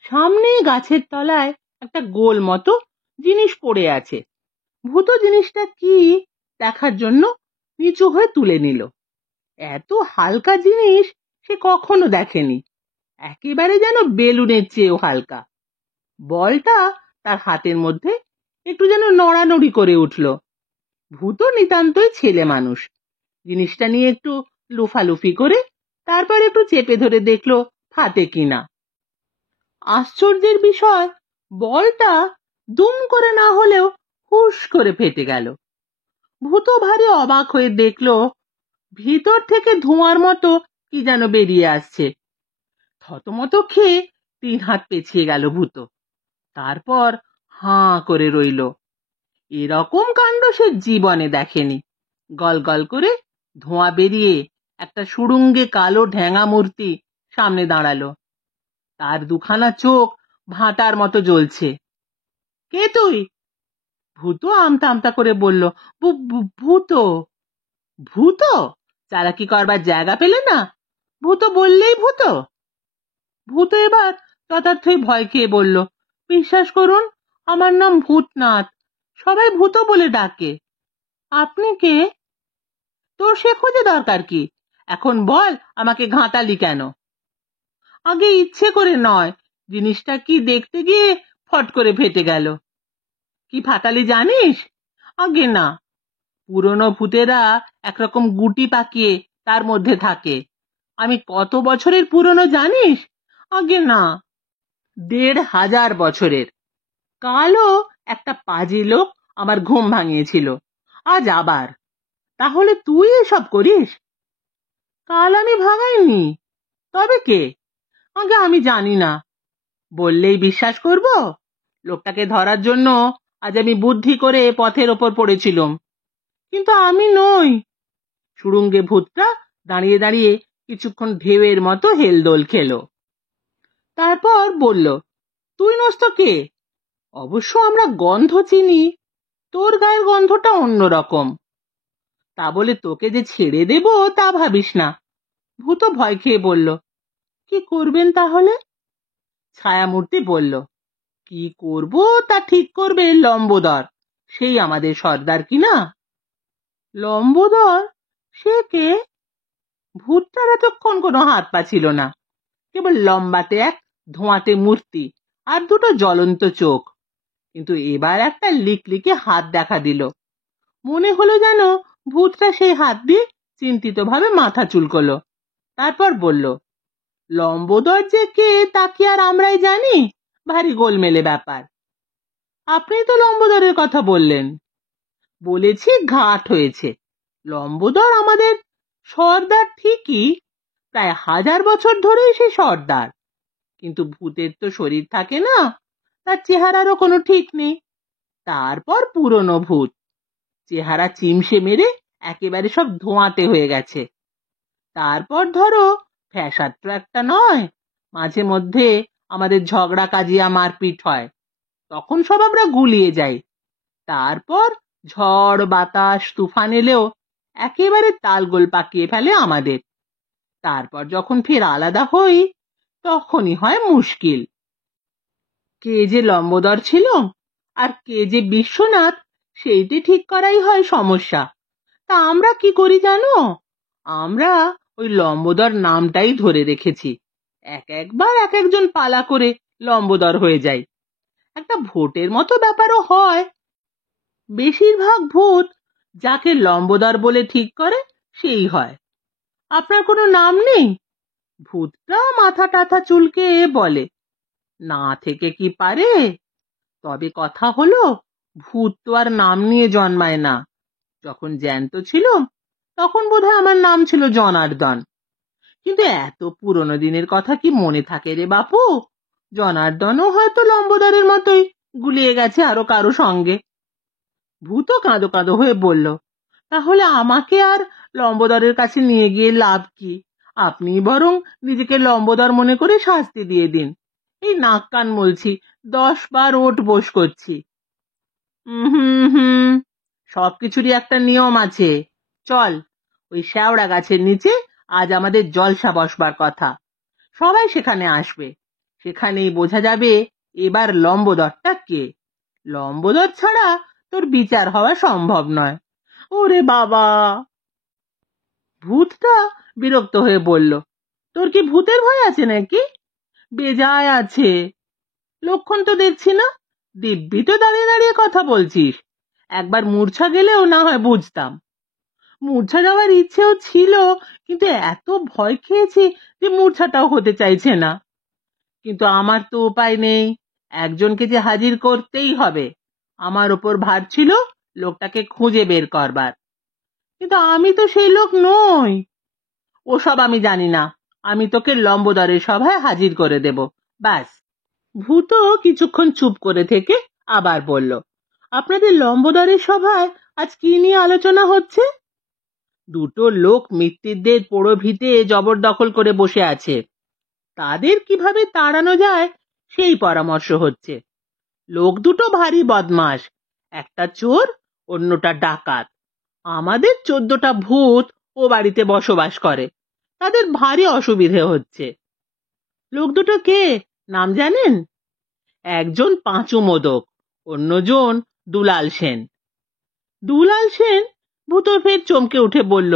সামনে গাছের তলায় একটা গোল মতো জিনিস পড়ে আছে। ভূত জিনিসটা কি দেখার জন্য নিচু হয়ে তুলে নিল। এত হালকা জিনিস সে কখনো দেখেনি, একেবারে যেন বেলুনের চেয়েও হালকা। বলটা তার হাতের মধ্যে একটু যেন নড়ানড়ি করে উঠল। ভূত নিতান্তই ছেলে মানুষ, জিনিসটা নিয়ে একটু লুফালুফি করে তারপর একটু চেপে ধরে দেখলো ফাটে কিনা। আশ্চর্যের বিষয়, বলটা দুম করে না হলেও হুশ করে ফেটে গেল। ভূত ভারী অবাক হয়ে দেখলো ভিতর থেকে ধোঁয়ার মতো কি যেন বেরিয়ে আসছে। থতমত খেয়ে 3 হাত পেছিয়ে গেল ভূত। তারপর হাঁ করে রইল। এরকম কাণ্ড সে জীবনে দেখেনি। গল গল করে ধোঁয়া বেরিয়ে একটা সুড়ুঙ্গে কালো ঢ্যাঙা মূর্তি সামনে দাঁড়ালো। তার দুখানা চোখ ভাঁটার মতো জ্বলছে। কে তুই? ভূত আমতা আমতা করে বলল, ভূত। ভূত? চালাকি করবার জায়গা পেলে না? ভূত বললেই ভূত? ভূত এবার তথার্থই ভয় খেয়ে বলল, বিশ্বাস করুন, আমার নাম ভূতনাথ, সবাই ভূত বলে ডাকে। আপনি কে? তোর সে খোঁজে দরকার কি? এখন বল, আমাকে ঘাঁটালি কেন? আগে ইচ্ছে করে নয়, জিনিসটা কি দেখতে গিয়ে ফট করে ফেটে গেল। কি ফাটালি জানিস? আগে না, পুরনো ভূতেরা একরকম গুটি পাকিয়ে তার মধ্যে থাকে। আমি কত বছরের পুরনো জানিস? আগে না, 1500 বছরের। কালও একটা পাজি লোক আমার ঘুম ভাঙিয়েছিল, আজ আবার। তাহলে তুই এসব করিস? কাল আমি ভাঙাইনি। তবে কে? আগে আমি জানি না। বললেই বিশ্বাস করব? লোকটাকে ধরার জন্য আজ আমি বুদ্ধি করে পথের ওপর পড়েছিলাম, কিন্তু আমি নই। সুড়ুঙ্গে ভূতটা দাঁড়িয়ে দাঁড়িয়ে কিছুক্ষণ ঢেউয়ের মতো হেলদোল খেলো। তারপর বলল, তুই নস তো কে? অবশ্য আমরা গন্ধ চিনি, তোর গায়ের গন্ধটা অন্যরকম। তা বলে তোকে যে ছেড়ে দেব তা ভাবিস না। ভূত ভয় খেয়ে বলল, কি করবেন তাহলে? ছায়ামূর্তি বলল, কি করব তা ঠিক করবে লম্বোদর, সেই আমাদের সর্দার কিনা। লম্বোদর? সে কে? ভূতটার এতক্ষণ কোনো হাত পা ছিল না, কেবল লম্বাটে এক ধোঁয়াটে মূর্তি আর দুটো জ্বলন্ত চোখ। কিন্তু এবার একটা লিকলিকে হাত দেখা দিল। মনে হলো যেন ভূতটা সেই হাত দিয়ে চিন্তিত ভাবে মাথা চুলকলো। তারপর বলল, লম্বোদর যে কে তা কি আর আমরাই জানি? ভারী গোলমেলে ব্যাপার। আপনি তো লম্বোদরের কথা বললেন। বলেছি ঘাট হয়েছে। লম্বোদর আমাদের সর্দার ঠিকই, প্রায় 1000 বছর ধরেই সে সর্দার। কিন্তু ভূতের তো শরীর থাকে না, তার চেহারারও কোনো ঠিক নেই। তারপর পুরনো ভূত, চেহারা চিমসে মেরে একেবারে সব ধোঁয়াটে হয়ে গেছে। তারপর ধরো ফ্যাসাদ তো একটা নয়, মাঝে মধ্যে আমাদের ঝগড়া কাজিয়া মারপিট হয়, তখন সব আমরা গুলিয়ে যাই। তারপর ঝড় বাতাস তুফান এলেও একেবারে তালগোল পাকিয়ে ফেলে আমাদের। তারপর যখন ফের আলাদা হই, তখনই হয় মুশকিল। কে যে লম্বোদর ছিল আর কে যে বিশ্বনাথ, সেইটি ঠিক করাই হয় সমস্যা। তা আমরা কি করি জানো? আমরা ওই লম্বোদর নামটাই ধরে রেখেছি। একবার এক একজন পালা করে লম্বোদর হয়ে যায়। একটা ভোটের মতো ব্যাপারও হয়। বেশিরভাগ ভূত যাকে লম্বোদর বলে ঠিক করে সেই হয়। আপনার কোনো নাম নেই? ভূতটা মাথা টাথা চুলকে বলে, না থেকে কি পারে? তবে কথা হলো, ভূত তো আর নাম নিয়ে জন্মায় না। যখন জ্যান্ত ছিল তখন বোধহয় আমার নাম ছিল জনার্দন। কিন্তু এত পুরনো দিনের কথা কি মনে থাকে রে বাপু? জনার্দনও হয়তো লম্বোদরের মতোই গুলিয়ে গেছে আরো কারো সঙ্গে। ভূত কাঁদো কাঁদো হয়ে বলল, তাহলে আমাকে আর লম্বোদরের কাছে নিয়ে গিয়ে লাভ কি? আপনি বরং নিজেকে লম্বোদর মনে করে শাস্তি দিয়ে দিন। এই নাক কান মলছি, 10 বার ওঠ বস করছি। হুম, সবকিছুরই একটা নিয়ম আছে। চল, ওই শ্যাওড়া গাছের নিচে আজ আমাদের জলসা বসবার কথা। সবাই সেখানে আসবে। সেখানেই বোঝা যাবে এবার লম্বোদরটা কে। লম্বোদর ছাড়া তোর বিচার হওয়া সম্ভব নয়। ওরে বাবা! ভূতটা বিরক্ত হয়ে বলল, তোর কি ভূতের ভয় আছে নাকি? বেজায় আছে। লক্ষণ তো দেখছি না। দিব্যি তো দাঁড়িয়ে দাঁড়িয়ে কথা বলছিস। একবার মূর্ছা গেলেও না হয় বুঝতাম। মূর্ছা যাওয়ার ইচ্ছেও ছিল, কিন্তু এত ভয় খেয়েছি যে মূর্ছাটাও হতে চাইছে না। কিন্তু আমার তো উপায় নেই। একজনকে যে হাজির করতেই হবে। আমার ওপর ভার ছিল লোকটাকে খুঁজে বের করবার। কিন্তু আমি তো সেই লোক নই। ওসব আমি জানি না। আমি তোকে লম্বোদরের সভায় হাজির করে দেব, ব্যাস। ভূত কিছুক্ষণ চুপ করে থেকে আবার বলল, আপনাদের লম্বোদরের সভায় আজ কি নিয়ে আলোচনা হচ্ছে? দুটো লোক মৃত্যুদের পোড়ো ভিটে জবরদখল করে বসে আছে। তাদের কিভাবে তাড়ানো যায় সেই পরামর্শ হচ্ছে। লোক দুটো ভারী বদমাশ, একটা চোর, অন্যটা ডাকাত। আমাদের 14টা ভূত ও বাড়িতে বসবাস করে। তাদের ভারী অসুবিধে হচ্ছে। লোক দুটো কে নাম জানেন? একজন পাঁচু মোদক, অন্যজন দুলাল সেন। দুলাল সেন? ভূত ফের চমকে উঠে বলল,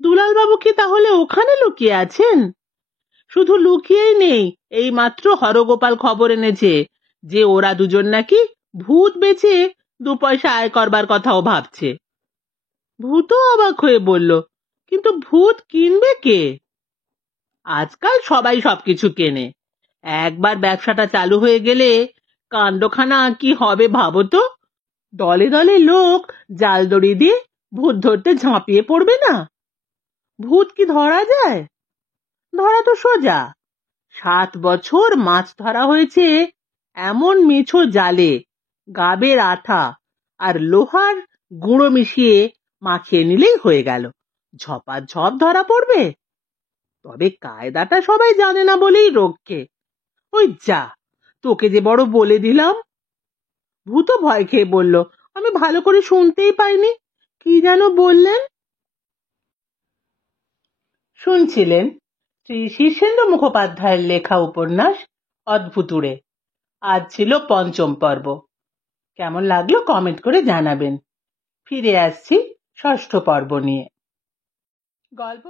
দুলাল বাবু কি তাহলে ওখানে লুকিয়ে আছেন? শুধু লুকিয়েই নেই, এই মাত্র হরগোপাল খবর এনেছে যে ওরা দুজন নাকি ভূত বেচে 2 পয়সা আয় করবার কথাও ভাবছে। ভূত অবাক হয়ে বলল, কিন্তু ভূত কিনবে কে? আজকাল সবাই সবকিছু কেনে। একবার ব্যবসাটা চালু হয়ে গেলে কাণ্ডখানা কি হবে ভাবো তো। দলে দলে লোক জাল দড়ি দিয়ে ভূত ধরতে ঝাঁপিয়ে পড়বে না। ভূত কি ধরা যায়? ধরা তো সোজা। 7 বছর মাছ ধরা হয়েছে এমন মেছো জালে গাবের আঠা আর লোহার গুঁড়ো মিশিয়ে মাখিয়ে নিলেই হয়ে গেল, ঝপাঝপ ধরা পড়বে। তবে কায়দাটা সবাই জানে না বলেই রক্ষে। ওই যা, তোকে যে বড় বলে দিলাম। ভূত ভয় খেয়ে বলল, আমি ভালো করে শুনতেই পাইনি, কি যেন বললেন? শুনছিলেন শ্রী শীর্ষেন্দ্র মুখোপাধ্যায়ের লেখা উপন্যাস অদ্ভুতুড়ে। আজ ছিল 5ম পর্ব। কেমন লাগলো কমেন্ট করে জানাবেন। ফিরে আসছি 6ষ্ঠ পর্ব নিয়ে। গল্প